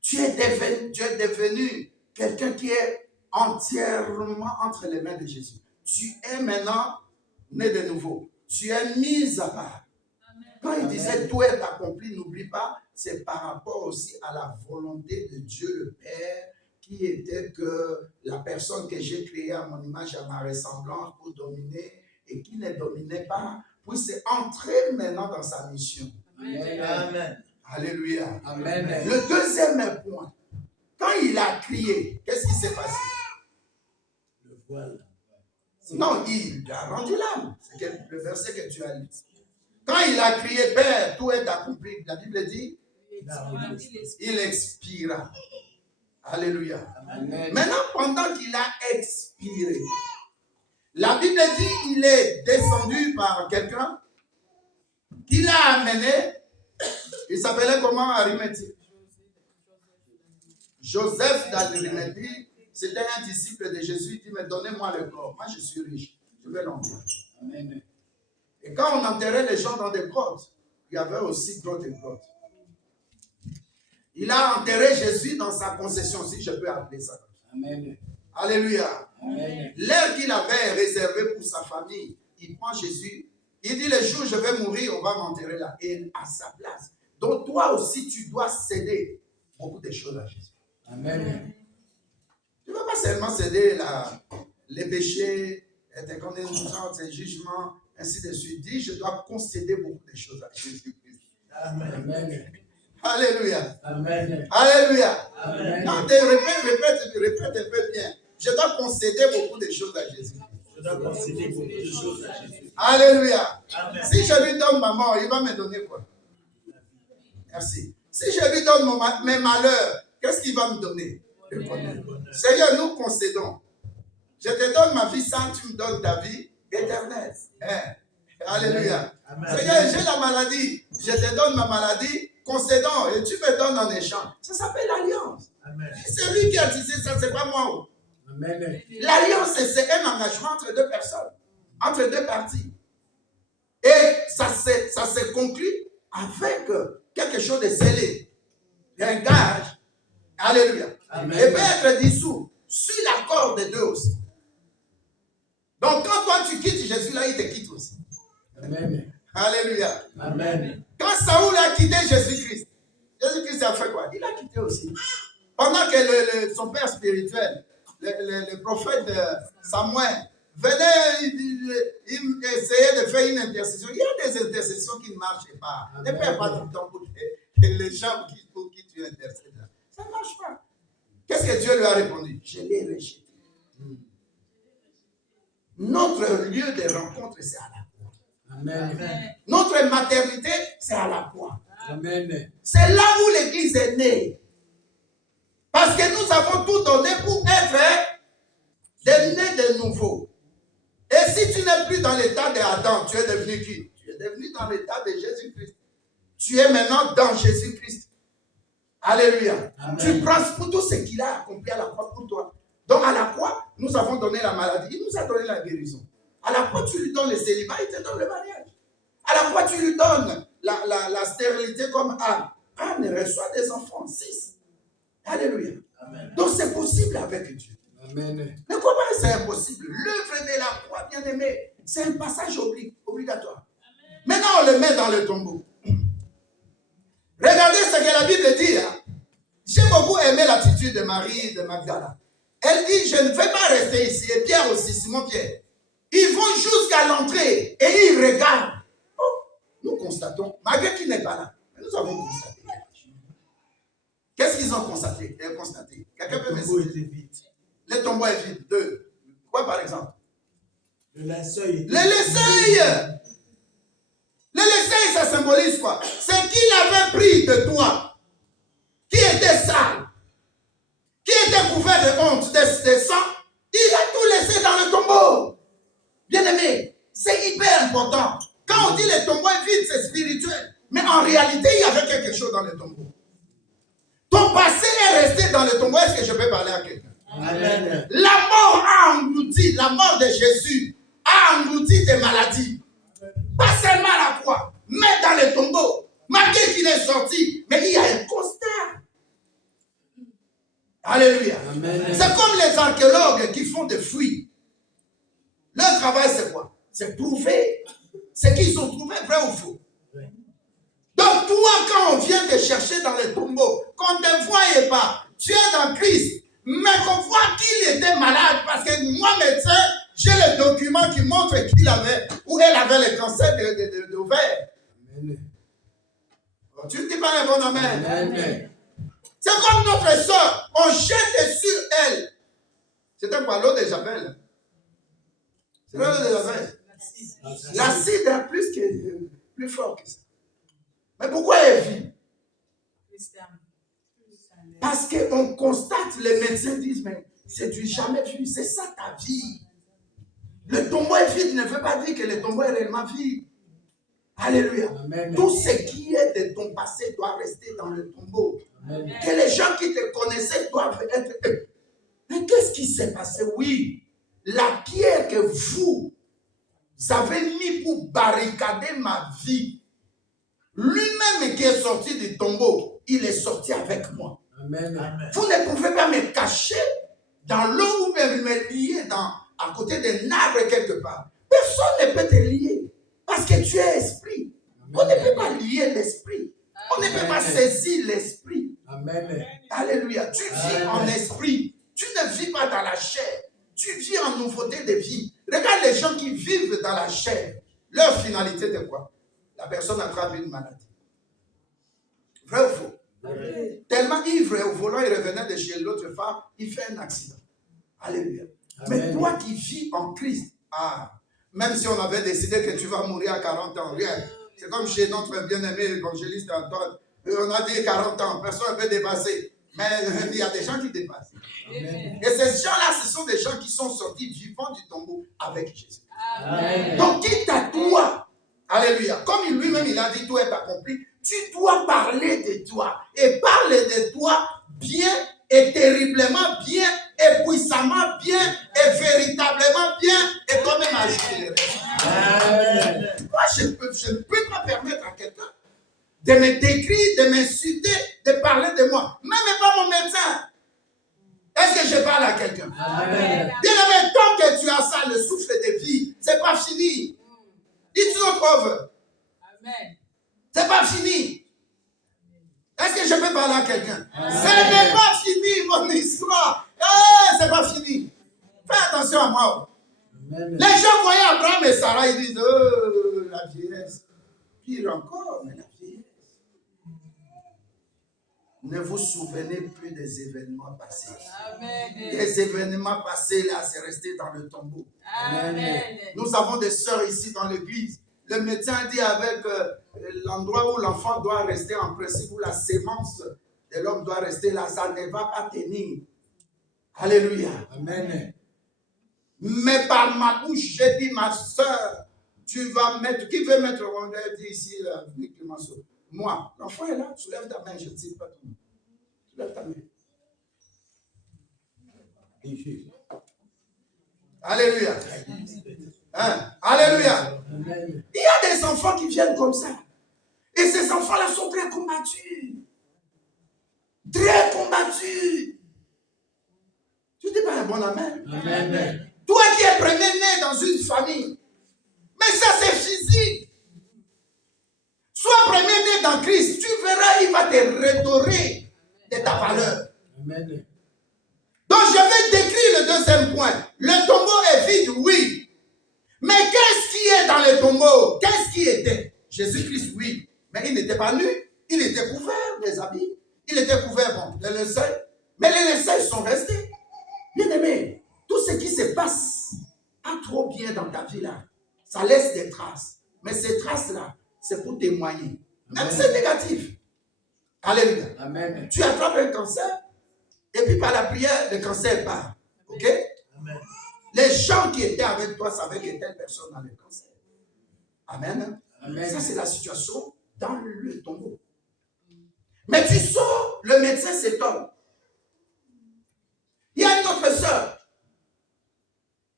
Tu es devenu quelqu'un qui est entièrement entre les mains de Jésus. Tu es maintenant né de nouveau. Tu es mis à part. Quand il disait tout est accompli, n'oublie pas, c'est par rapport aussi à la volonté de Dieu le Père, qui était que la personne que j'ai créée à mon image, à ma ressemblance, pour dominer et qui ne dominait pas, puisse entrer maintenant dans sa mission. Amen. Alléluia. Amen. Le deuxième point, quand il a crié, qu'est-ce qui s'est passé? Le voile. Non, il a rendu l'âme. C'est le verset que tu as lu. Quand il a crié, Père, tout est accompli, la Bible dit, il expira. Alléluia. Amen. Maintenant, pendant qu'il a expiré, la Bible dit, il est descendu par quelqu'un qui l'a amené. Il s'appelait comment? Arimathie. Joseph d'Arimathie, c'était un disciple de Jésus. Il dit, mais donnez-moi le corps. Moi, je suis riche. Je vais l'enterrer. Amen. Et quand on enterrait les gens dans des grottes, il y avait aussi grottes et grottes. Il a enterré Jésus dans sa concession, si je peux appeler ça. Amen. Alléluia. Amen. L'air qu'il avait réservé pour sa famille, il prend Jésus. Il dit, le jour où je vais mourir, on va m'enterrer là. Et à sa place. Donc toi aussi, tu dois céder beaucoup de choses à Jésus. Amen. Tu ne vas pas seulement céder les péchés, tes condamnations, tes jugements, ainsi de suite. Dis, je dois concéder beaucoup de choses à Jésus-Christ. Amen. Amen. Alléluia. Amen. Alléluia. Amen. Non, répète un peu bien. Je dois concéder beaucoup de choses à Jésus. Je dois concéder beaucoup de choses à Jésus. Alléluia. Amen. Si je lui donne ma mort, il va me donner quoi? Merci. Si je lui donne mes malheurs, qu'est-ce qu'il va me donner? Le bonheur. Seigneur, nous concédons. Je te donne ma vie sans tu me donnes ta vie éternelle. Hein? Alléluia. Amen. Seigneur, j'ai la maladie. Je te donne ma maladie. Concédons et tu me donnes en échange. Ça s'appelle l'alliance. Amen. C'est lui qui a tissé ça, c'est pas moi. Amen. L'alliance, c'est un engagement entre deux personnes, entre deux parties. Et ça se conclut avec quelque chose de scellé, un gage. Alléluia. Amen. Et peut être dissous sur l'accord des deux aussi. Donc quand toi tu quittes Jésus, là il te quitte aussi. Amen. Alléluia. Amen. Quand Saoul a quitté Jésus-Christ, Jésus-Christ a fait quoi? Il a quitté aussi. Pendant que son père spirituel, le prophète Samuel, venait, il essayait de faire une intercession. Il y a des intercessions qui ne marchent pas. Ne perds pas tout le temps pour les gens pour qui tu intercèdes. Ça ne marche pas. Qu'est-ce que Dieu lui a répondu? Je l'ai rejeté. Notre lieu de rencontre, c'est à la croix. Amen. Notre maternité, c'est à la croix. Amen. C'est là où l'Église est née. Parce que nous avons tout donné pour être des nés de nouveau. Et si tu n'es plus dans l'état d'Adam, tu es devenu qui? Tu es devenu dans l'état de Jésus-Christ. Tu es maintenant dans Jésus-Christ. Alléluia. Amen. Tu prends pour tout ce qu'il a accompli à la croix pour toi. Donc à la croix, nous avons donné la maladie. Il nous a donné la guérison. À la croix, tu lui donnes le célibat, il te donne le mariage. À la croix, tu lui donnes la stérilité comme Anne. Anne reçoit des enfants, 6. Alléluia. Amen. Donc c'est possible avec Dieu. Amen. Mais comment c'est impossible? L'œuvre de la croix, bien aimé, c'est un passage obligatoire. Maintenant, on le met dans le tombeau. Regardez ce que la Bible dit. Hein. J'ai beaucoup aimé l'attitude de Marie de Magdala. Elle dit, je ne vais pas rester ici. Et Pierre aussi, Simon Pierre. Ils vont jusqu'à l'entrée et ils regardent. Oh, nous constatons, malgré qu'il n'est pas là, mais nous avons constaté. Qu'est-ce qu'ils ont constaté? Quelqu'un peut me Le tombeau dire? était vide. Le tombeau est vide. 2. Quoi par exemple? Le linceul était Le linceul. Le linceul, ça symbolise quoi? C'est qu'il avait pris de toi, qui était sale, qui était couvert de honte, de sang, il a tout laissé dans le tombeau. Bien aimé, c'est hyper important. Quand on dit le tombeau est vide, c'est spirituel. Mais en réalité, il y avait quelque chose dans le tombeau. Ton passé est resté dans le tombeau. Est-ce que je peux parler à quelqu'un? Amen. La mort a englouti, la mort de Jésus a englouti tes maladies. Pas seulement à la croix, mais dans le tombeau. Malgré qu'il est sorti, mais il y a un constat. Alléluia. Amen. C'est comme les archéologues qui font des fouilles. Leur travail, c'est quoi? C'est prouver ce qu'ils ont trouvé, vrai ou faux. Donc, toi, quand on vient te chercher dans les tombeaux, qu'on ne te voyait pas, tu es dans Christ, mais qu'on voit qu'il était malade, parce que moi, médecin, j'ai le document qui montre qu'il avait, ou elle avait le cancer d'ovaire. Amen. Tu ne dis pas un bon amen. Amen. C'est comme notre soeur, on jette sur elle. C'était quoi l'eau de Javel? C'est l'eau de Javel. L'acide est plus fort que ça. Mais pourquoi elle vit? Parce qu'on constate, les médecins disent, mais c'est du jamais vu, c'est ça ta vie. Le tombeau est vide ne veut pas dire que le tombeau est réellement vide. Alléluia. Amen. Tout ce qui est de ton passé doit rester dans le tombeau. Amen. Que les gens qui te connaissaient doivent être... Mais qu'est-ce qui s'est passé? Oui, la pierre que vous avez mis pour barricader ma vie, lui-même qui est sorti du tombeau, il est sorti avec moi. Amen. Amen. Vous ne pouvez pas me cacher dans l'eau ou même me lier à côté d'un arbre quelque part. Personne ne peut te lier parce que tu es esprit. On ne peut pas lier l'esprit. On ne peut pas saisir l'esprit. Amen. Alléluia. Tu vis en esprit. Tu ne vis pas dans la chair. Tu vis en nouveauté de vie. Regarde les gens qui vivent dans la chair. Leur finalité de quoi? La personne attrape une maladie. Vrai ou faux? Amen. Tellement ivre au volant, il revenait de chez l'autre femme, il fait un accident. Alléluia. Mais Amen. toi qui vis en Christ, même si on avait décidé que tu vas mourir à 40 ans, rien. C'est comme chez notre bien-aimé évangéliste Antoine. On a dit 40 ans, personne ne peut dépasser. Mais il y a des gens qui dépassent. Amen. Et ces gens-là, ce sont des gens qui sont sortis vivants du tombeau avec Jésus. Amen. Donc, quitte à toi, alléluia, comme lui-même il a dit, tout est accompli, tu dois parler de toi. Et parler de toi bien et terriblement bien et puissamment bien et véritablement bien et toi-même agir. Amen. Moi, je ne peux pas permettre à quelqu'un de me décrire, de m'insulter, de parler de moi. Même pas mon médecin. Est-ce que je parle à quelqu'un? Amen. Bien aimé, tant que tu as ça, le souffle de vie, c'est pas fini. It's not over. Amen. C'est pas fini. Est-ce que je peux parler à quelqu'un? Ce n'est pas fini, mon histoire. C'est pas fini. Fais attention à moi. Amen. Les gens voyaient Abraham et Sarah, ils disent, oh, la vieillesse. Pire encore, mais la vieillesse. Ne vous souvenez plus des événements passés. Amen. Les événements passés, là, c'est resté dans le tombeau. Amen. Nous avons des sœurs ici dans l'église. Le médecin dit avec l'endroit où l'enfant doit rester en principe, où la sémence de l'homme doit rester là, ça ne va pas tenir. Alléluia. Amen. Mais par ma bouche, j'ai dit, ma sœur, tu vas mettre, qui veut mettre, on a dit ici, moi, l'enfant est là, soulève ta main, je ne sais pas tout. Lève ta main. Jésus. Alléluia. Hein? Alléluia. Amen. Il y a des enfants qui viennent comme ça. Et ces enfants-là sont très combattus. Très combattus. Tu n'es pas un bon amen. Amen. Toi qui es premier-né dans une famille. Mais ça, c'est physique. Sois premier-né dans Christ. Tu verras, il va te redorer de ta valeur. Amen. Donc, je vais décrire le deuxième point. Le tombeau est vide, oui. Mais qu'est-ce qui est dans le tombeau? Qu'est-ce qui était? Jésus-Christ, oui. Mais il n'était pas nu. Il était couvert des habits. Il était couvert, bon, de linceul. Mais les linceuls sont restés. Bien-aimé, tout ce qui se passe pas trop bien dans ta vie là, ça laisse des traces. Mais ces traces-là, c'est pour témoigner. Même Amen. c'est négatif. Alléluia. Amen. Tu attrapes un cancer, et puis par la prière, le cancer part. Ok? Amen. Les gens qui étaient avec toi savaient que telle personne a le cancer. Amen. Amen. Ça, c'est la situation dans le tombeau. Mais tu sors, le médecin s'étonne. Il y a une autre sœur.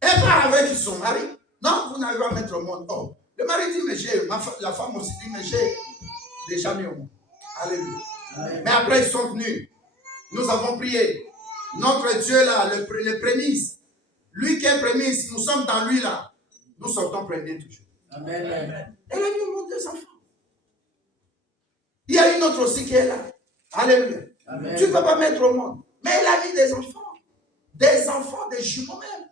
Elle part avec son mari. Non, vous n'avez pas à mettre au monde. Oh. Le mari dit, mais la femme aussi dit, mais j'ai déjà mis au monde. Alléluia. Amen. Mais après, ils sont venus. Nous avons prié. Notre Dieu là, le prémisse. Lui qui est prémisse, nous sommes dans lui là. Nous sortons premiers toujours. Amen. Elle a mis au monde deux enfants. Il y a une autre aussi qui est là. Alléluia. Amen. Tu ne peux pas mettre au monde. Mais elle a mis des enfants. Des enfants, des jumeaux même.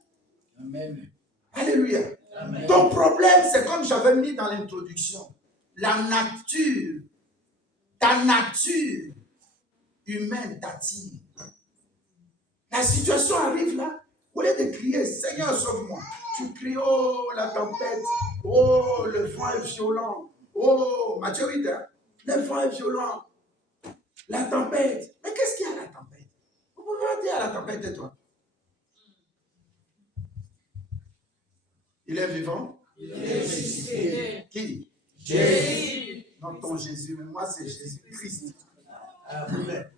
Amen. Alléluia. Amen. Ton problème, c'est comme j'avais mis dans l'introduction. La nature, ta nature humaine t'attire. La situation arrive là. Au lieu de crier, Seigneur, sauve-moi. Tu cries, oh, la tempête. Oh, le vent est violent. Oh, Matthieu 8, hein? Le vent est violent. La tempête. Mais qu'est-ce qu'il y a à la tempête? Vous pouvez pas dire à la tempête de toi. Il est vivant? Il est ressuscité. Qui? Jésus. Non, ton Jésus, mais moi c'est Jésus-Christ. Amen.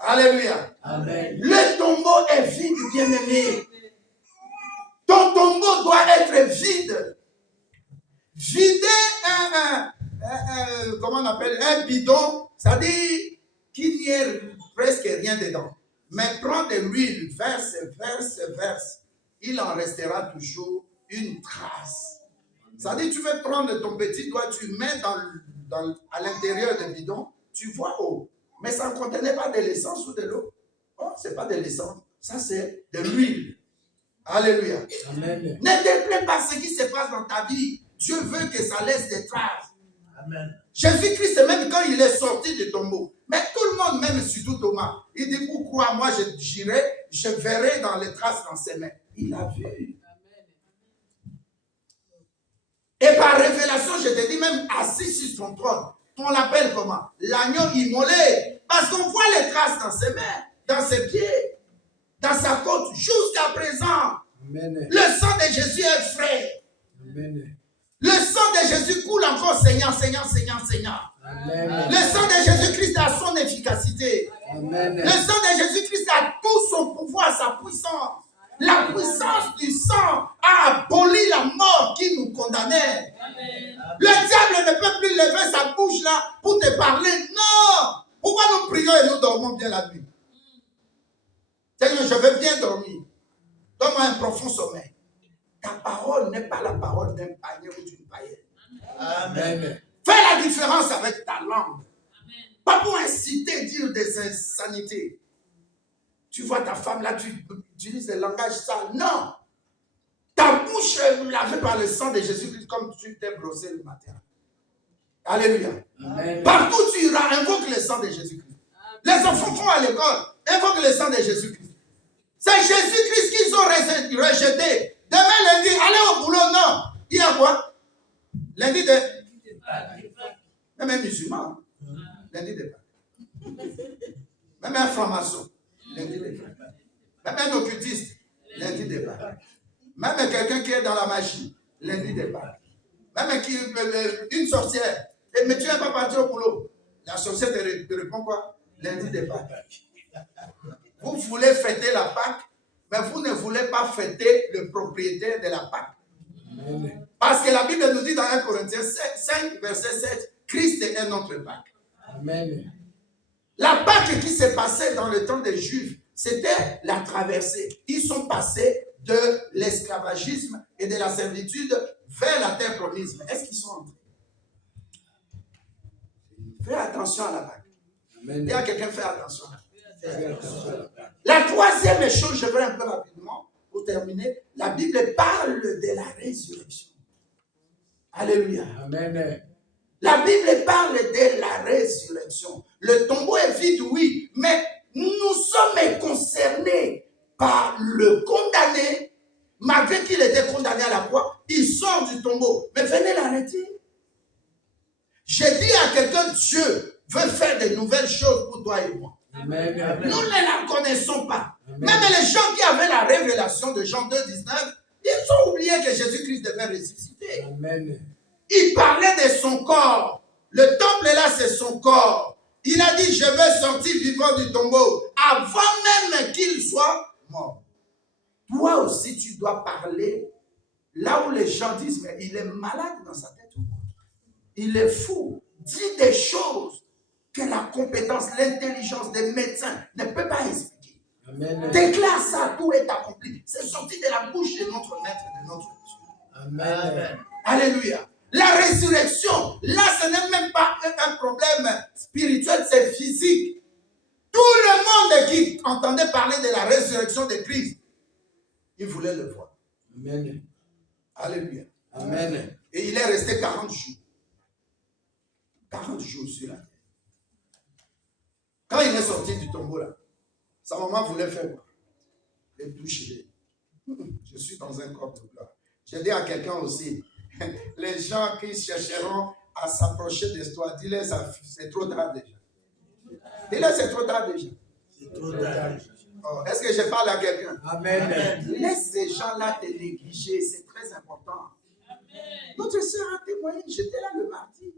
Alléluia. Amen. Le tombeau est vide, bien-aimé. Ton tombeau doit être vide. Vider comment on appelle, un bidon, ça dit qu'il n'y ait presque rien dedans. Mais prends de l'huile, verse. Il en restera toujours une trace. Ça dit, tu veux prendre ton petit doigt, tu mets à l'intérieur du bidon, tu vois eau. Mais ça ne contenait pas de l'essence ou de l'eau. Oh, ce n'est pas de l'essence, ça c'est de l'huile. Alléluia. Amen. Ne déplaît pas ce qui se passe dans ta vie. Dieu veut que ça laisse des traces. Amen. Jésus-Christ, même quand il est sorti du tombeau, mais tout le monde, même surtout Thomas, il dit, pour croire, moi j'irai, je verrai dans les traces dans ses mains. Il a vu. Et par révélation, je te dis, même assis sur son trône, on l'appelle comment? L'agneau immolé. Parce qu'on voit les traces dans ses mains, dans ses pieds, dans sa côte, jusqu'à présent. Amen. Le sang de Jésus est frais. Amen. Le sang de Jésus coule encore, Seigneur. Amen. Le sang de Jésus-Christ a son efficacité. Amen. Le sang de Jésus-Christ a tout son pouvoir, sa puissance. La puissance du sang a aboli la mort qui nous condamnait. Le diable ne peut plus lever sa bouche là pour te parler. Non! Pourquoi nous prions et nous dormons bien la nuit? Seigneur, je veux bien dormir. Donne-moi un profond sommeil. Ta parole n'est pas la parole d'un panier ou d'une païenne. Amen. Fais la différence avec ta langue. Pas pour inciter, dire des insanités. Tu vois ta femme là, tu utilises le langage sale. Non. Ta bouche est lavée par le sang de Jésus-Christ comme tu t'es brossé le matin. Alléluia. Amen. Partout où tu iras, invoque le sang de Jésus-Christ. Les enfants vont à l'école, invoque le sang de Jésus-Christ. C'est Jésus-Christ qu'ils ont rejeté. Demain lundi, allez au boulot, non. Il y a quoi? Lundi de... Même un musulman. Lundi de Pâques. Même un franc-maçon. Lundi de Pâques. Même un occultiste. Lundi de Pâques. Même quelqu'un qui est dans la magie. Lundi de Pâques. Même une sorcière. Mais tu n'es pas parti au boulot. La sorcière te répond quoi? Lundi de Pâques. Vous voulez fêter la Pâque, mais vous ne voulez pas fêter le propriétaire de la Pâque. Amen. Parce que la Bible nous dit dans 1 Corinthiens 5, verset 7, Christ est notre Pâque. Amen. La Pâque qui s'est passée dans le temps des Juifs, c'était la traversée. Ils sont passés de l'esclavagisme et de la servitude vers la terre promise. Mais est-ce qu'ils sont entrés? Fais attention à la Pâque. Amen. Il y a quelqu'un fait attention. Fais attention à la Pâque. La troisième chose, je vais un peu rapidement pour terminer. La Bible parle de la résurrection. Alléluia. Amen. La Bible parle de la résurrection. Le tombeau est vide, oui, mais nous sommes concernés par le condamné. Malgré qu'il était condamné à la croix, il sort du tombeau. Mais venez l'arrêter. J'ai dit à quelqu'un, Dieu veut faire de nouvelles choses pour toi et moi. Amen. Nous ne la connaissons pas. Amen. Même les gens qui avaient la révélation de Jean 2, 19, ils ont oublié que Jésus-Christ devait ressusciter. Amen. Il parlait de son corps. Le temple là, c'est son corps. Il a dit, je vais sortir vivant du tombeau avant même qu'il soit mort. Toi aussi, tu dois parler là où les gens disent, mais il est malade dans sa tête ou quoi? Il est fou. Dis des choses que la compétence, l'intelligence des médecins ne peut pas expliquer. Amen. Déclare ça, tout est accompli. C'est sorti de la bouche de notre maître, de notre Dieu. Amen. Alléluia. La résurrection, là, ce n'est même pas un problème spirituel, c'est physique. Tout le monde qui entendait parler de la résurrection de Christ, il voulait le voir. Amen. Alléluia. Amen. Et il est resté 40 jours. 40 jours sur la terre. Quand il est sorti du tombeau là, sa maman voulait faire quoi? Les toucher. Je suis dans un corps de gloire. J'ai dit à quelqu'un aussi, les gens qui chercheront à s'approcher de toi, dis-leur c'est trop tard déjà. Dis-leur c'est trop tard déjà. C'est trop tard. Oh, est-ce que je parle à quelqu'un? Amen. Laisse ces gens-là te négliger, c'est très important. Notre sœur a témoigné, j'étais là le mardi,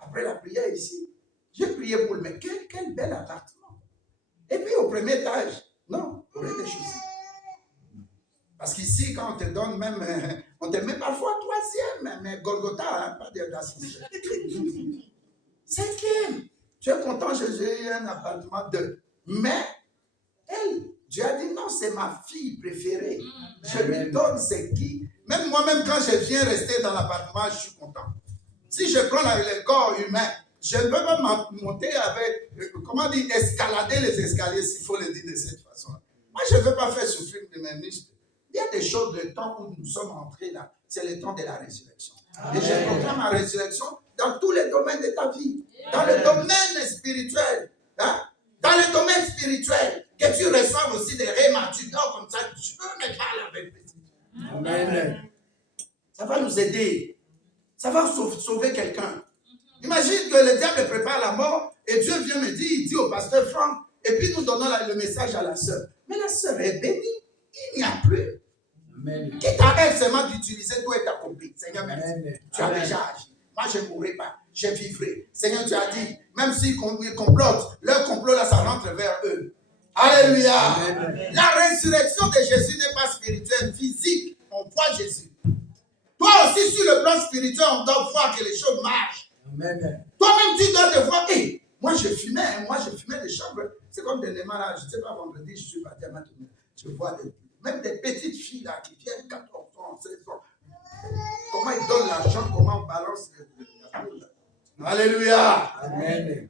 après la prière ici. J'ai prié pour le mec, quel bel appartement. Et puis au premier étage, non, au rez-de-chaussée. Parce qu'ici, quand on te donne même, on te met parfois troisième, mais Golgotha, hein, pas d'ascenseur. Cinquième. Tu es content, j'ai eu un appartement 2. Mais, elle, Dieu a dit non, c'est ma fille préférée. Je lui donne c'est qui. Même moi-même, quand je viens rester dans l'appartement, je suis content. Si je prends le corps humain, je ne peux pas monter avec, comment dire, escalader les escaliers, s'il faut le dire de cette façon. Moi, je ne veux pas faire souffrir de mes muscles. Il y a des choses, le temps où nous sommes entrés là, c'est le temps de la résurrection. Amen. Et je proclame la résurrection dans tous les domaines de ta vie. Dans le domaine spirituel. Hein? Dans le domaine spirituel. Que tu reçoives aussi des rémas. Tu dors comme ça. Tu peux me parler avec plaisir. Amen. Ça va nous aider. Ça va sauver quelqu'un. Imagine que le diable prépare la mort et Dieu vient me dire, il dit au pasteur Franck, et puis nous donnons le message à la sœur. Mais la sœur est bénie. Il n'y a plus. Amen. Qui t'arrête seulement d'utiliser tout est accompli. Seigneur, merci. Amen. Tu as déjà agi. Moi, je ne mourrai pas. Je vivrai. Seigneur, tu as dit, même s'ils complotent, leur complot là, ça rentre vers eux. Alléluia. Amen. La résurrection de Jésus n'est pas spirituelle, physique. On voit Jésus. Toi aussi, sur le plan spirituel, on doit voir que les choses marchent. Amen. Toi-même, tu dois te voir. Hey, moi, je fumais des chambres. C'est comme dernièrement là, je ne sais pas, vendredi, je suis parti à ma tournée. Je vois même des petites filles là qui viennent 14 ans, 16 ans. Comment ils donnent l'argent, comment on balance la boule. Alléluia. Amen.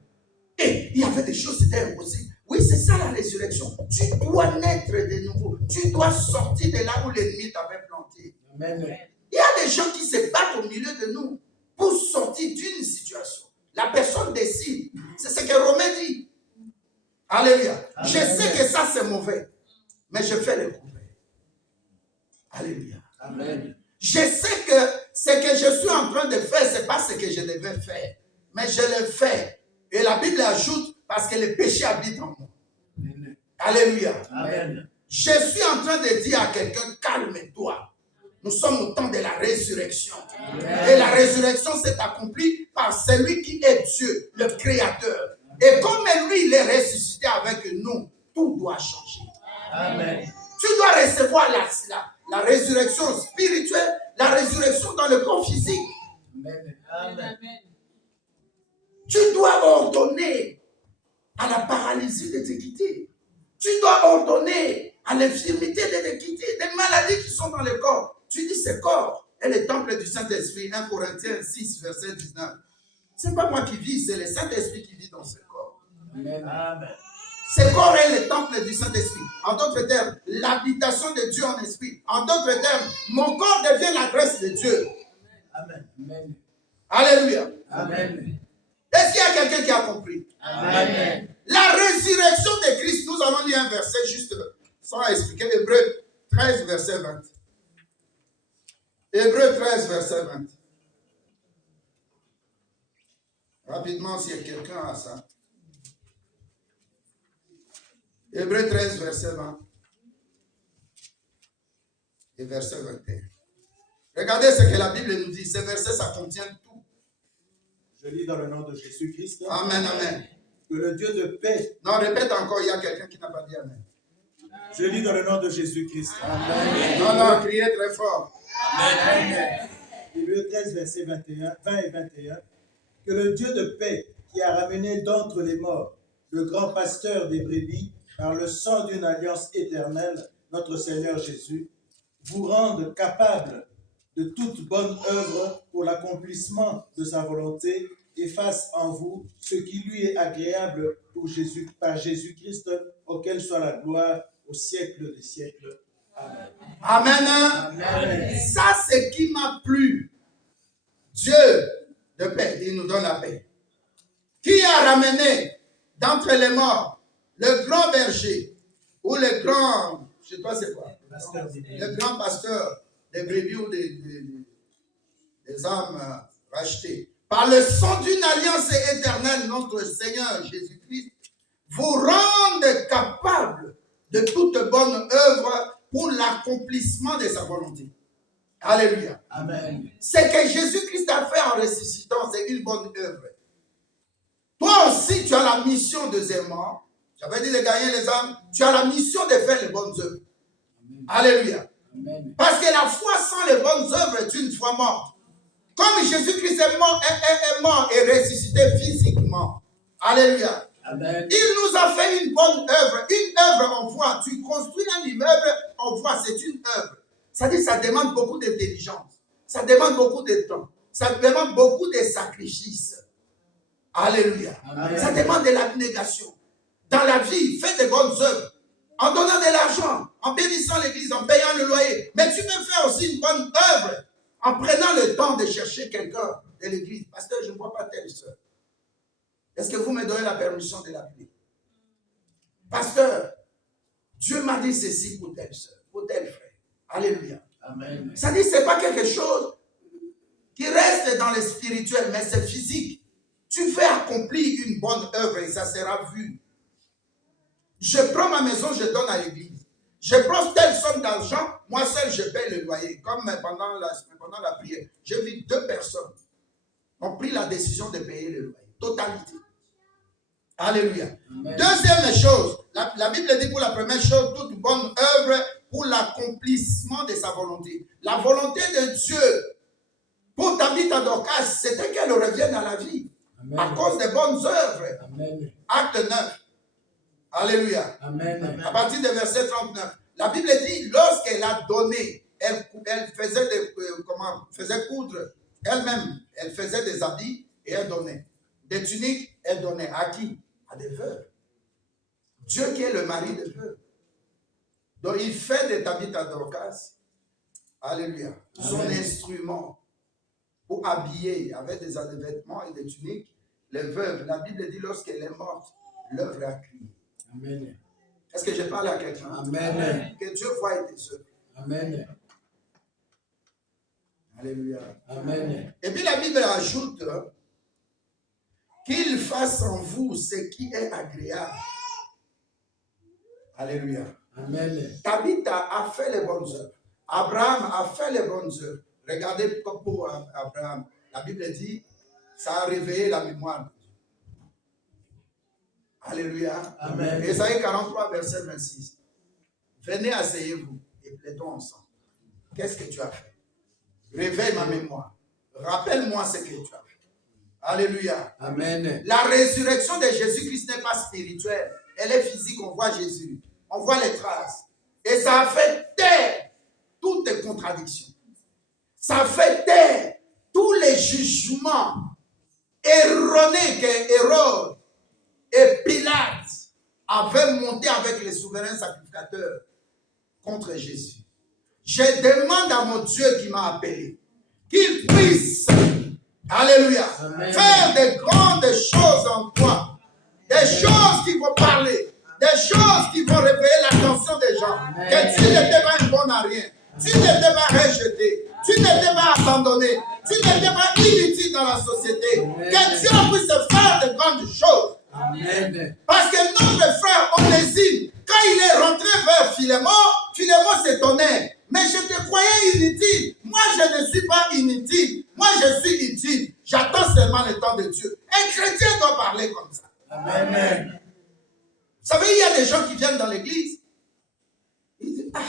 Et il y avait des choses, c'était impossible. Oui, c'est ça la résurrection. Tu dois naître de nouveau. Tu dois sortir de là où l'ennemi t'avait planté. Amen. Il y a des gens qui se battent au milieu de nous pour sortir d'une situation. La personne décide. C'est ce que Romain dit. Alléluia. Amen. Je sais que ça c'est mauvais, mais je fais le couplet. Alléluia. Amen. Je sais que ce que je suis en train de faire, ce n'est pas ce que je devais faire, mais je le fais. Et la Bible ajoute, parce que le péché habite en moi. Amen. Alléluia. Amen. Je suis en train de dire à quelqu'un, calme-toi. Nous sommes au temps de la résurrection. Amen. Et la résurrection s'est accomplie par celui qui est Dieu, le Créateur. Et comme lui, il est ressuscité avec nous, tout doit changer. Amen. Tu dois recevoir la résurrection spirituelle, la résurrection dans le corps physique. Amen. Tu dois ordonner à la paralysie de te quitter. Tu dois ordonner à l'infirmité de te quitter. Des maladies qui sont dans le corps. Tu dis ce corps est le temple du Saint-Esprit. 1 Corinthiens 6, verset 19. Ce n'est pas moi qui vis, c'est le Saint-Esprit qui vit dans ce corps. Amen. Ce corps est le temple du Saint-Esprit. En d'autres termes, l'habitation de Dieu en esprit. En d'autres termes, mon corps devient la grâce de Dieu. Amen. Alléluia. Amen. Est-ce qu'il y a quelqu'un qui a compris? Amen. La résurrection de Christ, nous allons lire un verset juste sans expliquer. Hébreux 13, verset 20. Hébreux 13, verset 20. Rapidement, si quelqu'un a ça. Hébreux 13, verset 20. Et verset 21. Regardez ce que la Bible nous dit. Ces versets, ça contient tout. Je lis dans le nom de Jésus-Christ. Amen, amen. Que le Dieu de paix. Non, répète encore, il y a quelqu'un qui n'a pas dit amen. Je lis dans le nom de Jésus-Christ. Amen. Non, criez très fort. Amen. Hébreux 13, versets 20 et 21. Que le Dieu de paix, qui a ramené d'entre les morts le grand pasteur des brebis par le sang d'une alliance éternelle, notre Seigneur Jésus, vous rende capable de toute bonne œuvre pour l'accomplissement de sa volonté et fasse en vous ce qui lui est agréable par Jésus-Christ, auquel soit la gloire au siècle des siècles. Amen. Amen. Amen. Ça, c'est ce qui m'a plu. Dieu de paix, il nous donne la paix. Qui a ramené d'entre les morts le grand berger ou le grand, je sais pas c'est quoi, le grand pasteur des brebis ou des âmes rachetées. Par le sang d'une alliance éternelle, notre Seigneur Jésus-Christ vous rende capable de toute bonne œuvre pour l'accomplissement de sa volonté. Alléluia. Amen. Ce que Jésus-Christ a fait en ressuscitant, c'est une bonne œuvre. Toi aussi, tu as la mission, deuxièmement, j'avais dit de gagner les âmes, tu as la mission de faire les bonnes œuvres. Amen. Alléluia. Amen. Parce que la foi sans les bonnes œuvres est une foi morte. Comme Jésus-Christ est mort et ressuscité physiquement. Alléluia. Amen. Il nous a fait une bonne œuvre. Une œuvre en foi. Tu construis un immeuble en foi, c'est une œuvre. Ça dit, ça demande beaucoup d'intelligence. Ça demande beaucoup de temps. Ça demande beaucoup de sacrifices. Alléluia. Amen. Ça demande de l'abnégation. Dans la vie, fais de bonnes œuvres. En donnant de l'argent, en bénissant l'église, en payant le loyer. Mais tu peux faire aussi une bonne œuvre en prenant le temps de chercher quelqu'un de l'église. Pasteur, je ne vois pas telle soeur. Est-ce que vous me donnez la permission de l'appeler? Pasteur, Dieu m'a dit ceci pour telle soeur, pour tel frère. Alléluia. Amen. Ça dit, ce n'est pas quelque chose qui reste dans le spirituel, mais c'est physique. Tu fais accomplir une bonne œuvre et ça sera vu. Je prends ma maison, je donne à l'église. Je prends telle somme d'argent, moi seul je paye le loyer. Comme pendant la prière, j'ai vu 2 personnes ont pris la décision de payer le loyer. Totalité. Alléluia. Amen. Deuxième chose, la Bible dit pour la première chose, toute bonne œuvre pour l'accomplissement de sa volonté. La volonté de Dieu pour Tabitha Dorcas, c'était qu'elle revienne à la vie. Amen. À cause des bonnes œuvres. Amen. Acte 9. Alléluia. Amen. À partir du verset 39. La Bible dit, lorsqu'elle a donné, elle faisait coudre elle-même, elle faisait des habits et elle donnait. Des tuniques, elle donnait. À qui? À des veuves. Dieu qui est le mari des veuves. Donc il fait des Tabitha Dorcas. Alléluia. Son instrument pour habiller avec des vêtements et des tuniques. Les veuves, la Bible dit, lorsqu'elle est morte, l'œuvre a crié. Amen. Est-ce que je parle à quelqu'un? Amen. Que Dieu voie tes œuvres. Amen. Alléluia. Amen. Et puis la Bible ajoute qu'il fasse en vous ce qui est agréable. Alléluia. Amen. Tabitha a fait les bonnes œuvres. Abraham a fait les bonnes œuvres. Regardez pour Abraham. La Bible dit, ça a réveillé la mémoire. Alléluia. Amen. Ésaïe 43, verset 26. Venez, asseyez-vous et plaidons ensemble. Qu'est-ce que tu as fait? Réveille ma mémoire. Rappelle-moi ce que tu as fait. Alléluia. Amen. La résurrection de Jésus-Christ n'est pas spirituelle. Elle est physique. On voit Jésus. On voit les traces. Et ça a fait taire toutes les contradictions. Ça a fait taire tous les jugements erronés que Hérode et Pilate avaient monté avec les souverains sacrificateurs contre Jésus. Je demande à mon Dieu qui m'a appelé qu'il puisse, alléluia, Amen. faire de grandes choses en toi. Des choses qui vont parler, des choses qui vont réveiller l'attention des gens. Amen. Que tu n'étais pas un bon à rien, tu n'étais pas rejeté, tu n'étais pas abandonné, tu n'étais pas inutile dans la société. Amen. Que Dieu puisse faire de grandes choses. Amen. Parce que notre frère Onésime, quand il est rentré vers Philémon, Philémon s'étonnait. Mais je te croyais inutile. Moi, je ne suis pas inutile. Moi, je suis utile. J'attends seulement le temps de Dieu. Un chrétien doit parler comme ça. Amen. Vous savez, il y a des gens qui viennent dans l'église. Ils disent, ah,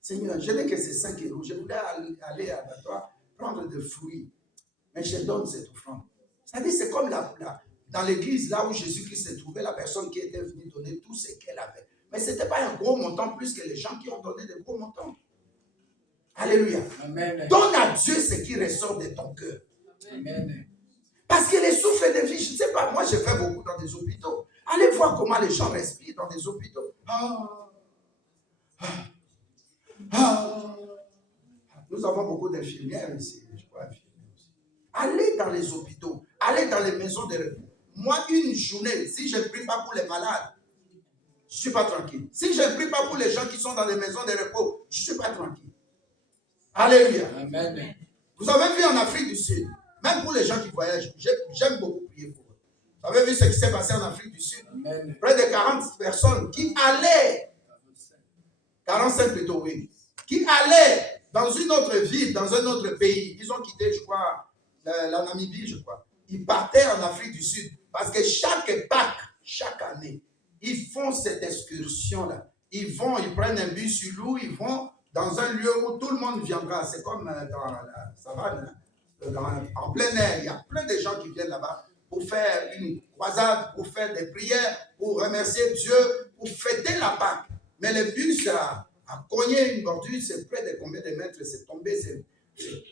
Seigneur, je n'ai que ces 5 euros. Je voulais aller à toi prendre des fruits. Mais je donne cette offrande. C'est-à-dire, c'est comme dans l'église, là où Jésus-Christ se trouvait, la personne qui était venue donner tout ce qu'elle avait. Mais ce n'était pas un gros montant plus que les gens qui ont donné des gros montants. Alléluia. Amen. Donne à Dieu ce qui ressort de ton cœur. Amen. Parce que les souffles de vie, je ne sais pas, moi je fais beaucoup dans des hôpitaux. Allez voir comment les gens respirent dans des hôpitaux. Nous avons beaucoup d'infirmières ici, je crois. Allez dans les hôpitaux, allez dans les maisons de repos. Moi, une journée, si je ne prie pas pour les malades, je ne suis pas tranquille. Si je ne prie pas pour les gens qui sont dans les maisons de repos, je ne suis pas tranquille. Alléluia. Amen. Vous avez vu en Afrique du Sud, même pour les gens qui voyagent, j'aime beaucoup prier pour eux. Vous avez vu ce qui s'est passé en Afrique du Sud? Amen. Près de 40 personnes qui allaient, 45 plutôt, oui, qui allaient dans une autre ville, dans un autre pays. Ils ont quitté, je crois, la Namibie, je crois. Ils partaient en Afrique du Sud parce que chaque Pâques, chaque année, ils font cette excursion-là. Ils prennent un bus sur l'eau, ils vont dans un lieu où tout le monde viendra. C'est comme dans la savane, en plein air. Il y a plein de gens qui viennent là-bas pour faire une croisade, pour faire des prières, pour remercier Dieu, pour fêter la Pâque. Mais le bus a cogné une bordure, c'est près de combien de mètres, c'est tombé, c'est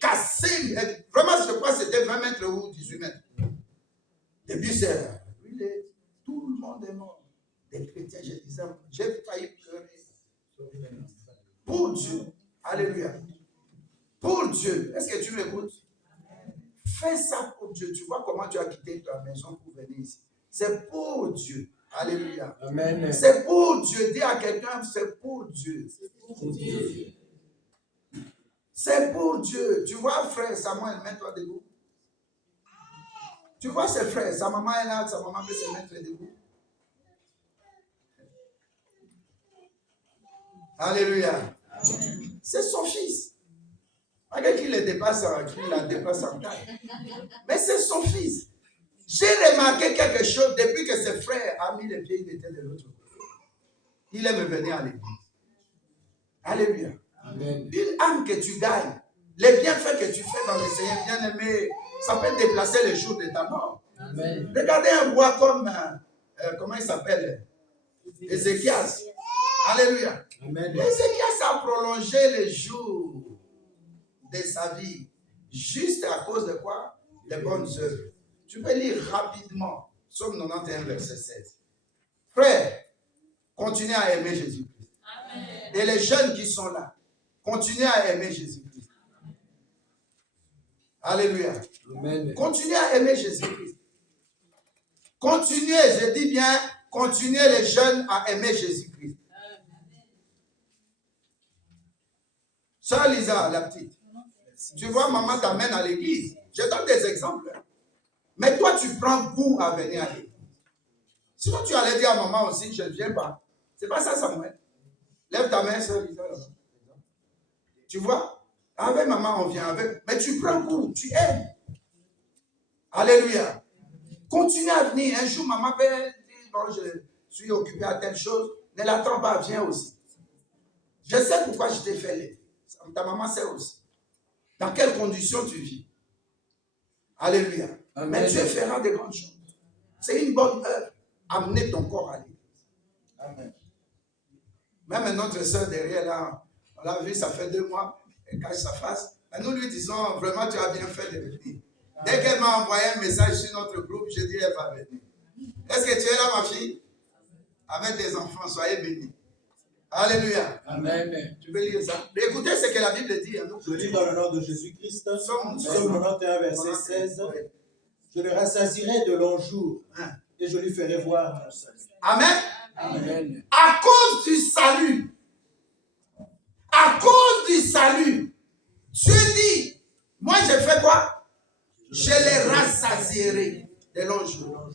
cassé. Vraiment, je crois que c'était 20 mètres ou 18 mètres. Le bus est brûlé. Tout le monde est mort. Des chrétiens, je disais, j'ai failli pleurer. Pour Dieu. Alléluia. Pour Dieu. Est-ce que tu m'écoutes? Fais ça pour Dieu. Tu vois comment tu as quitté ta maison pour venir ici. C'est pour Dieu. Alléluia. Amen. C'est pour Dieu. Dis à quelqu'un, c'est pour Dieu. C'est pour Dieu. Tu vois, frère Samuel, mets-toi debout. Tu vois ses frères, sa maman est là, sa maman peut se mettre debout. Alléluia. C'est son fils. Malgré qu'il la dépasse en taille. Mais c'est son fils. J'ai remarqué quelque chose depuis que ses frères ont mis les pieds, il était de l'autre côté. Il aime venir à l'église. Alléluia. Amen. Une âme que tu gagnes, les bienfaits que tu fais dans le Seigneur, bien aimé, ça peut déplacer le jour de ta mort. Amen. Regardez un roi comme, comment il s'appelle? Ézéchias. Alléluia. Amen. Ézéchias a prolongé les jours de sa vie, juste à cause de quoi? Les bonnes œuvres. Tu peux lire rapidement, Psaume 91, verset 16. Frère, continuez à aimer Jésus-Christ. Amen. Et les jeunes qui sont là, continuez à aimer Jésus-Christ. Alléluia. Amen. Continuez à aimer Jésus-Christ. Continuez, je dis bien, continuez les jeunes à aimer Jésus-Christ. Sœur Lisa, la petite, tu vois, maman t'amène à l'église. Je donne des exemples. Mais toi, tu prends goût à venir à l'église. Sinon, tu allais dire à maman aussi, je ne viens pas. C'est pas ça, Samuel. Lève ta main, sœur Lisa. Tu vois, avec maman, on vient avec. Mais tu prends goût, tu aimes. Alléluia. Continue à venir. Un jour, maman peut bon, je suis occupé à telle chose. Ne l'attends pas, viens aussi. Je sais pourquoi je t'ai fait l'été. Ta maman sait aussi. Dans quelles conditions tu vis. Alléluia. Amen. Mais Dieu fera de grandes choses. C'est une bonne œuvre. Amener ton corps à l'église. Amen. Même notre soeur derrière là, on l'a vu, ça fait 2 mois, elle cache sa face. Mais nous lui disons, vraiment, tu as bien fait de venir. Dès qu'elle m'a envoyé un message sur notre groupe, je dis, elle va venir. Est-ce que tu es là, ma fille? Avec tes enfants, soyez bénis. Alléluia. Amen. Tu veux lire ça? Mais écoutez ce que la Bible dit. Hein, Je lis dans le nom de Jésus-Christ, Somme Somme 91, verset 16. Je le rassasierai de longs jours et je lui ferai voir mon salut. Amen. Amen. À cause du salut, Dieu dit, moi je fais quoi? Je les rassasierai de longs jours.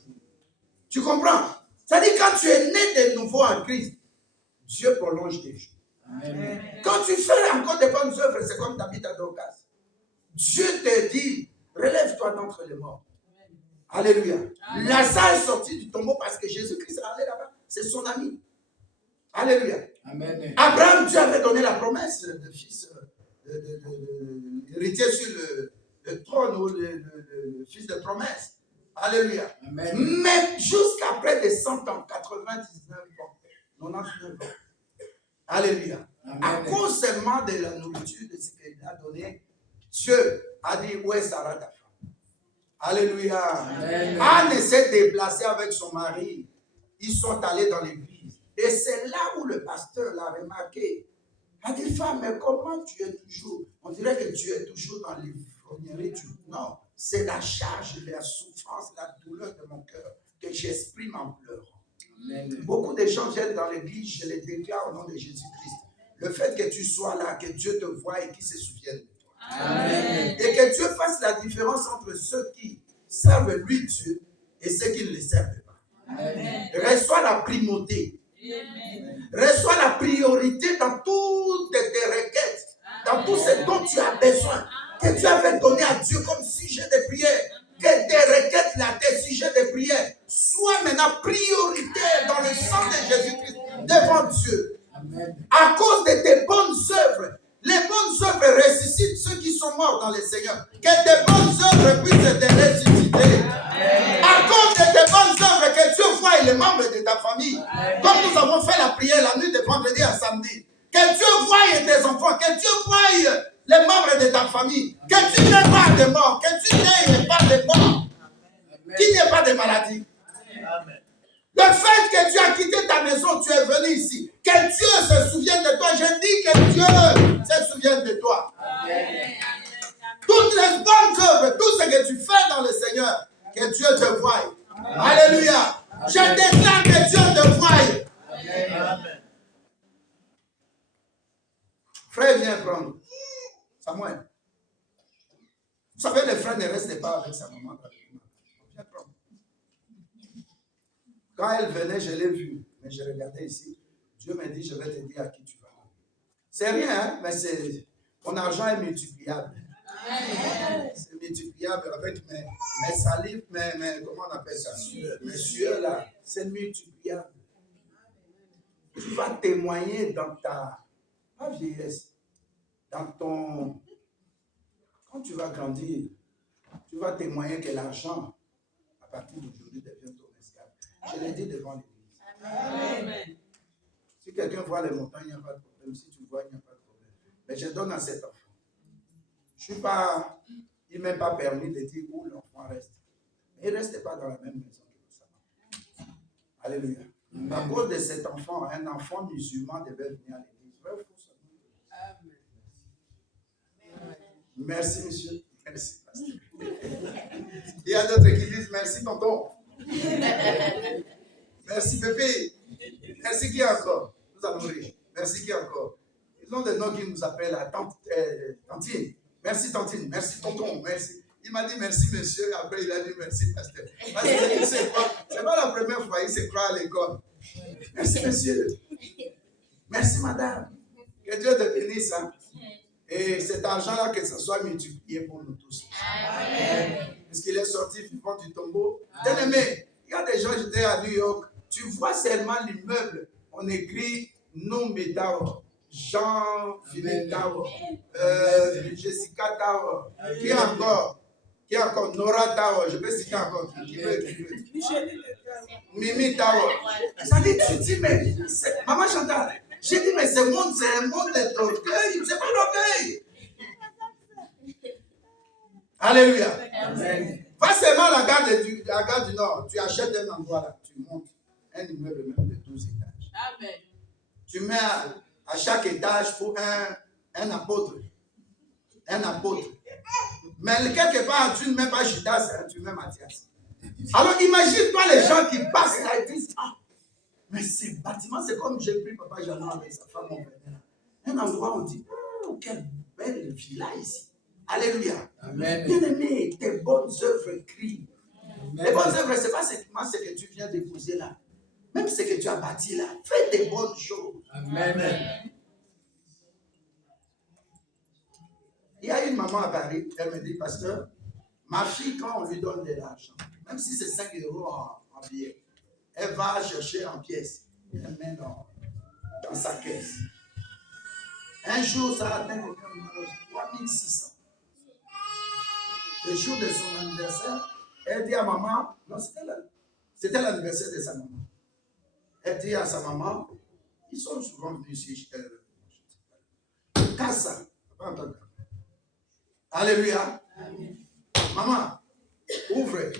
Tu comprends? C'est-à-dire quand tu es né de nouveau en Christ, Dieu prolonge tes jours. Amen. Quand tu fais encore de bonnes œuvres, c'est comme David à Dorcas. Dieu te dit, relève-toi d'entre les morts. Alléluia. Lazare est sorti du tombeau parce que Jésus-Christ est allé là-bas. C'est son ami. Alléluia. Amen. Abraham, Dieu avait donné la promesse de fils, héritier sur le trône ou le fils de promesse. Alléluia. Amen. Mais jusqu'à près de 100 ans, 99 ans, 99 ans. Alléluia. Amen. À cause seulement de la nourriture, de ce qu'il a donné, Dieu a dit, où est Sarah ta femme? Alléluia. Amen. Anne s'est déplacée avec son mari. Ils sont allés dans l'église. Et c'est là où le pasteur l'a remarqué. Il a dit, femme, mais comment tu es toujours? On dirait que tu es toujours dans l'ivrognerie. Non, c'est la charge, la souffrance, la douleur de mon cœur que j'exprime en pleurant. Amen. Beaucoup de gens viennent dans l'église, je les déclare au nom de Jésus-Christ. Le fait que tu sois là, que Dieu te voie et qu'il se souvienne de toi. Amen. Et que Dieu fasse la différence entre ceux qui servent lui Dieu et ceux qui ne le servent pas. Amen. Reçois la primauté. Reçois la priorité dans toutes tes requêtes, dans tout ce dont tu as besoin, que tu avais donné à Dieu comme sujet de prière. Que tes requêtes, là, tes sujets de prière soient maintenant prioritaires dans le sang de Jésus-Christ devant Dieu. Amen. À cause de tes bonnes œuvres, les bonnes œuvres ressuscitent ceux qui sont morts dans le Seigneur. Que tes bonnes œuvres puissent te ressusciter. À cause de tes bonnes œuvres, que Dieu voie les membres de ta famille. Comme nous avons fait la prière la nuit de vendredi à samedi. Que Dieu voie tes enfants, que Dieu voie les membres de ta famille. Que tu n'aies pas de mort, que tu n'aies pas de mort, qu'il n'y ait pas de maladie. Amen. Le fait que tu as quitté ta maison, tu es venu ici. Que Dieu se souvienne de toi. Je dis que Dieu se souvienne de toi. Toutes les bonnes œuvres, tout ce que tu fais dans le Seigneur, que Dieu te voie. Alléluia. Je déclare que Dieu te voie. Amen. Frère, viens prendre. Samuel. Vous savez, les frères ne restent pas avec sa maman. Viens prendre. Quand elle venait, je l'ai vue. Mais je regardais ici. Dieu m'a dit, je vais te dire à qui tu vas. C'est rien, hein? Mais mon argent est multipliable. C'est multipliable avec mes salives, comment on appelle ça? Mes sueurs là. C'est multipliable. Tu vas témoigner dans ta vieillesse. Dans ton... Quand tu vas grandir, tu vas témoigner que l'argent, à partir d'aujourd'hui, devient ton esclave. Je l'ai dit devant l'église. Amen. Si quelqu'un voit les montagnes, il n'y a pas de problème. Si tu vois, il n'y a pas de problème. Mais je donne à cet enfant. Je ne suis pas... Il ne m'est pas permis de dire où l'enfant reste. Mais il ne reste pas dans la même maison que nous. Alléluia. À cause de cet enfant, un enfant musulman devait venir à l'église. Vrai ou faux, ça? Merci, monsieur. Merci, pasteur. Il y a d'autres qui disent merci, tonton. Merci, bébé. Merci, qui encore? Nous allons rire. Merci, qui encore? Ils ont des noms qui nous appellent à Tantine. Merci, Tantine. Merci, tonton. Merci. Il m'a dit merci, monsieur. Après, il a dit merci, pasteur. Parce que c'est pas la première fois qu'il se croit à l'école. Merci, monsieur. Merci, madame. Que Dieu te bénisse. Hein? Et cet argent-là, que ce soit multiplié pour nous tous. Amen. Puisqu'il est sorti vivant du tombeau. Bien-aimé, il y a des gens, j'étais à New York, tu vois seulement l'immeuble, on écrit Nomé Tower, Jean-Philippe Tower, Jessica Tower, qui encore? Nora Tower, je peux citer encore. Qui veut? Mimi Tower. Ça dit, tu dis, mais Maman Chantal, j'ai dit, mais ce monde, c'est un monde d'orgueil, c'est pas l'orgueil. Alléluia. Amen. Pas seulement à la gare du Nord, tu achètes un endroit là, tu montes un immeuble même de 12 étages. Amen. Tu mets à chaque étage pour un apôtre. Un apôtre. Mais quelque part, tu ne mets pas Judas, hein, tu mets Matthias. Alors imagine-toi les gens qui passent là et disent, ah, mais ce bâtiment, c'est comme j'ai pris Papa Jeannot avec sa femme, on venait là. Un endroit où on dit, oh, quelle belle villa ici. Alléluia. Amen. Bien-aimé, tes bonnes œuvres crient. Les bonnes œuvres, ce n'est pas seulement ce que tu viens déposer là. Même ce que tu as bâti là. Fais des bonnes choses. Amen. Il y a une maman à Paris, elle me dit, pasteur, ma fille, quand on lui donne de l'argent, même si c'est 5 euros en billets, elle va chercher en pièces. Elle met dans sa caisse. Un jour, ça atteint 3600. Le jour de son anniversaire, elle dit à maman, non, c'était l'anniversaire de sa maman. Elle dit à sa maman, ils sont souvent venus ici, casse ça. Alléluia. Amen. Maman, ouvre.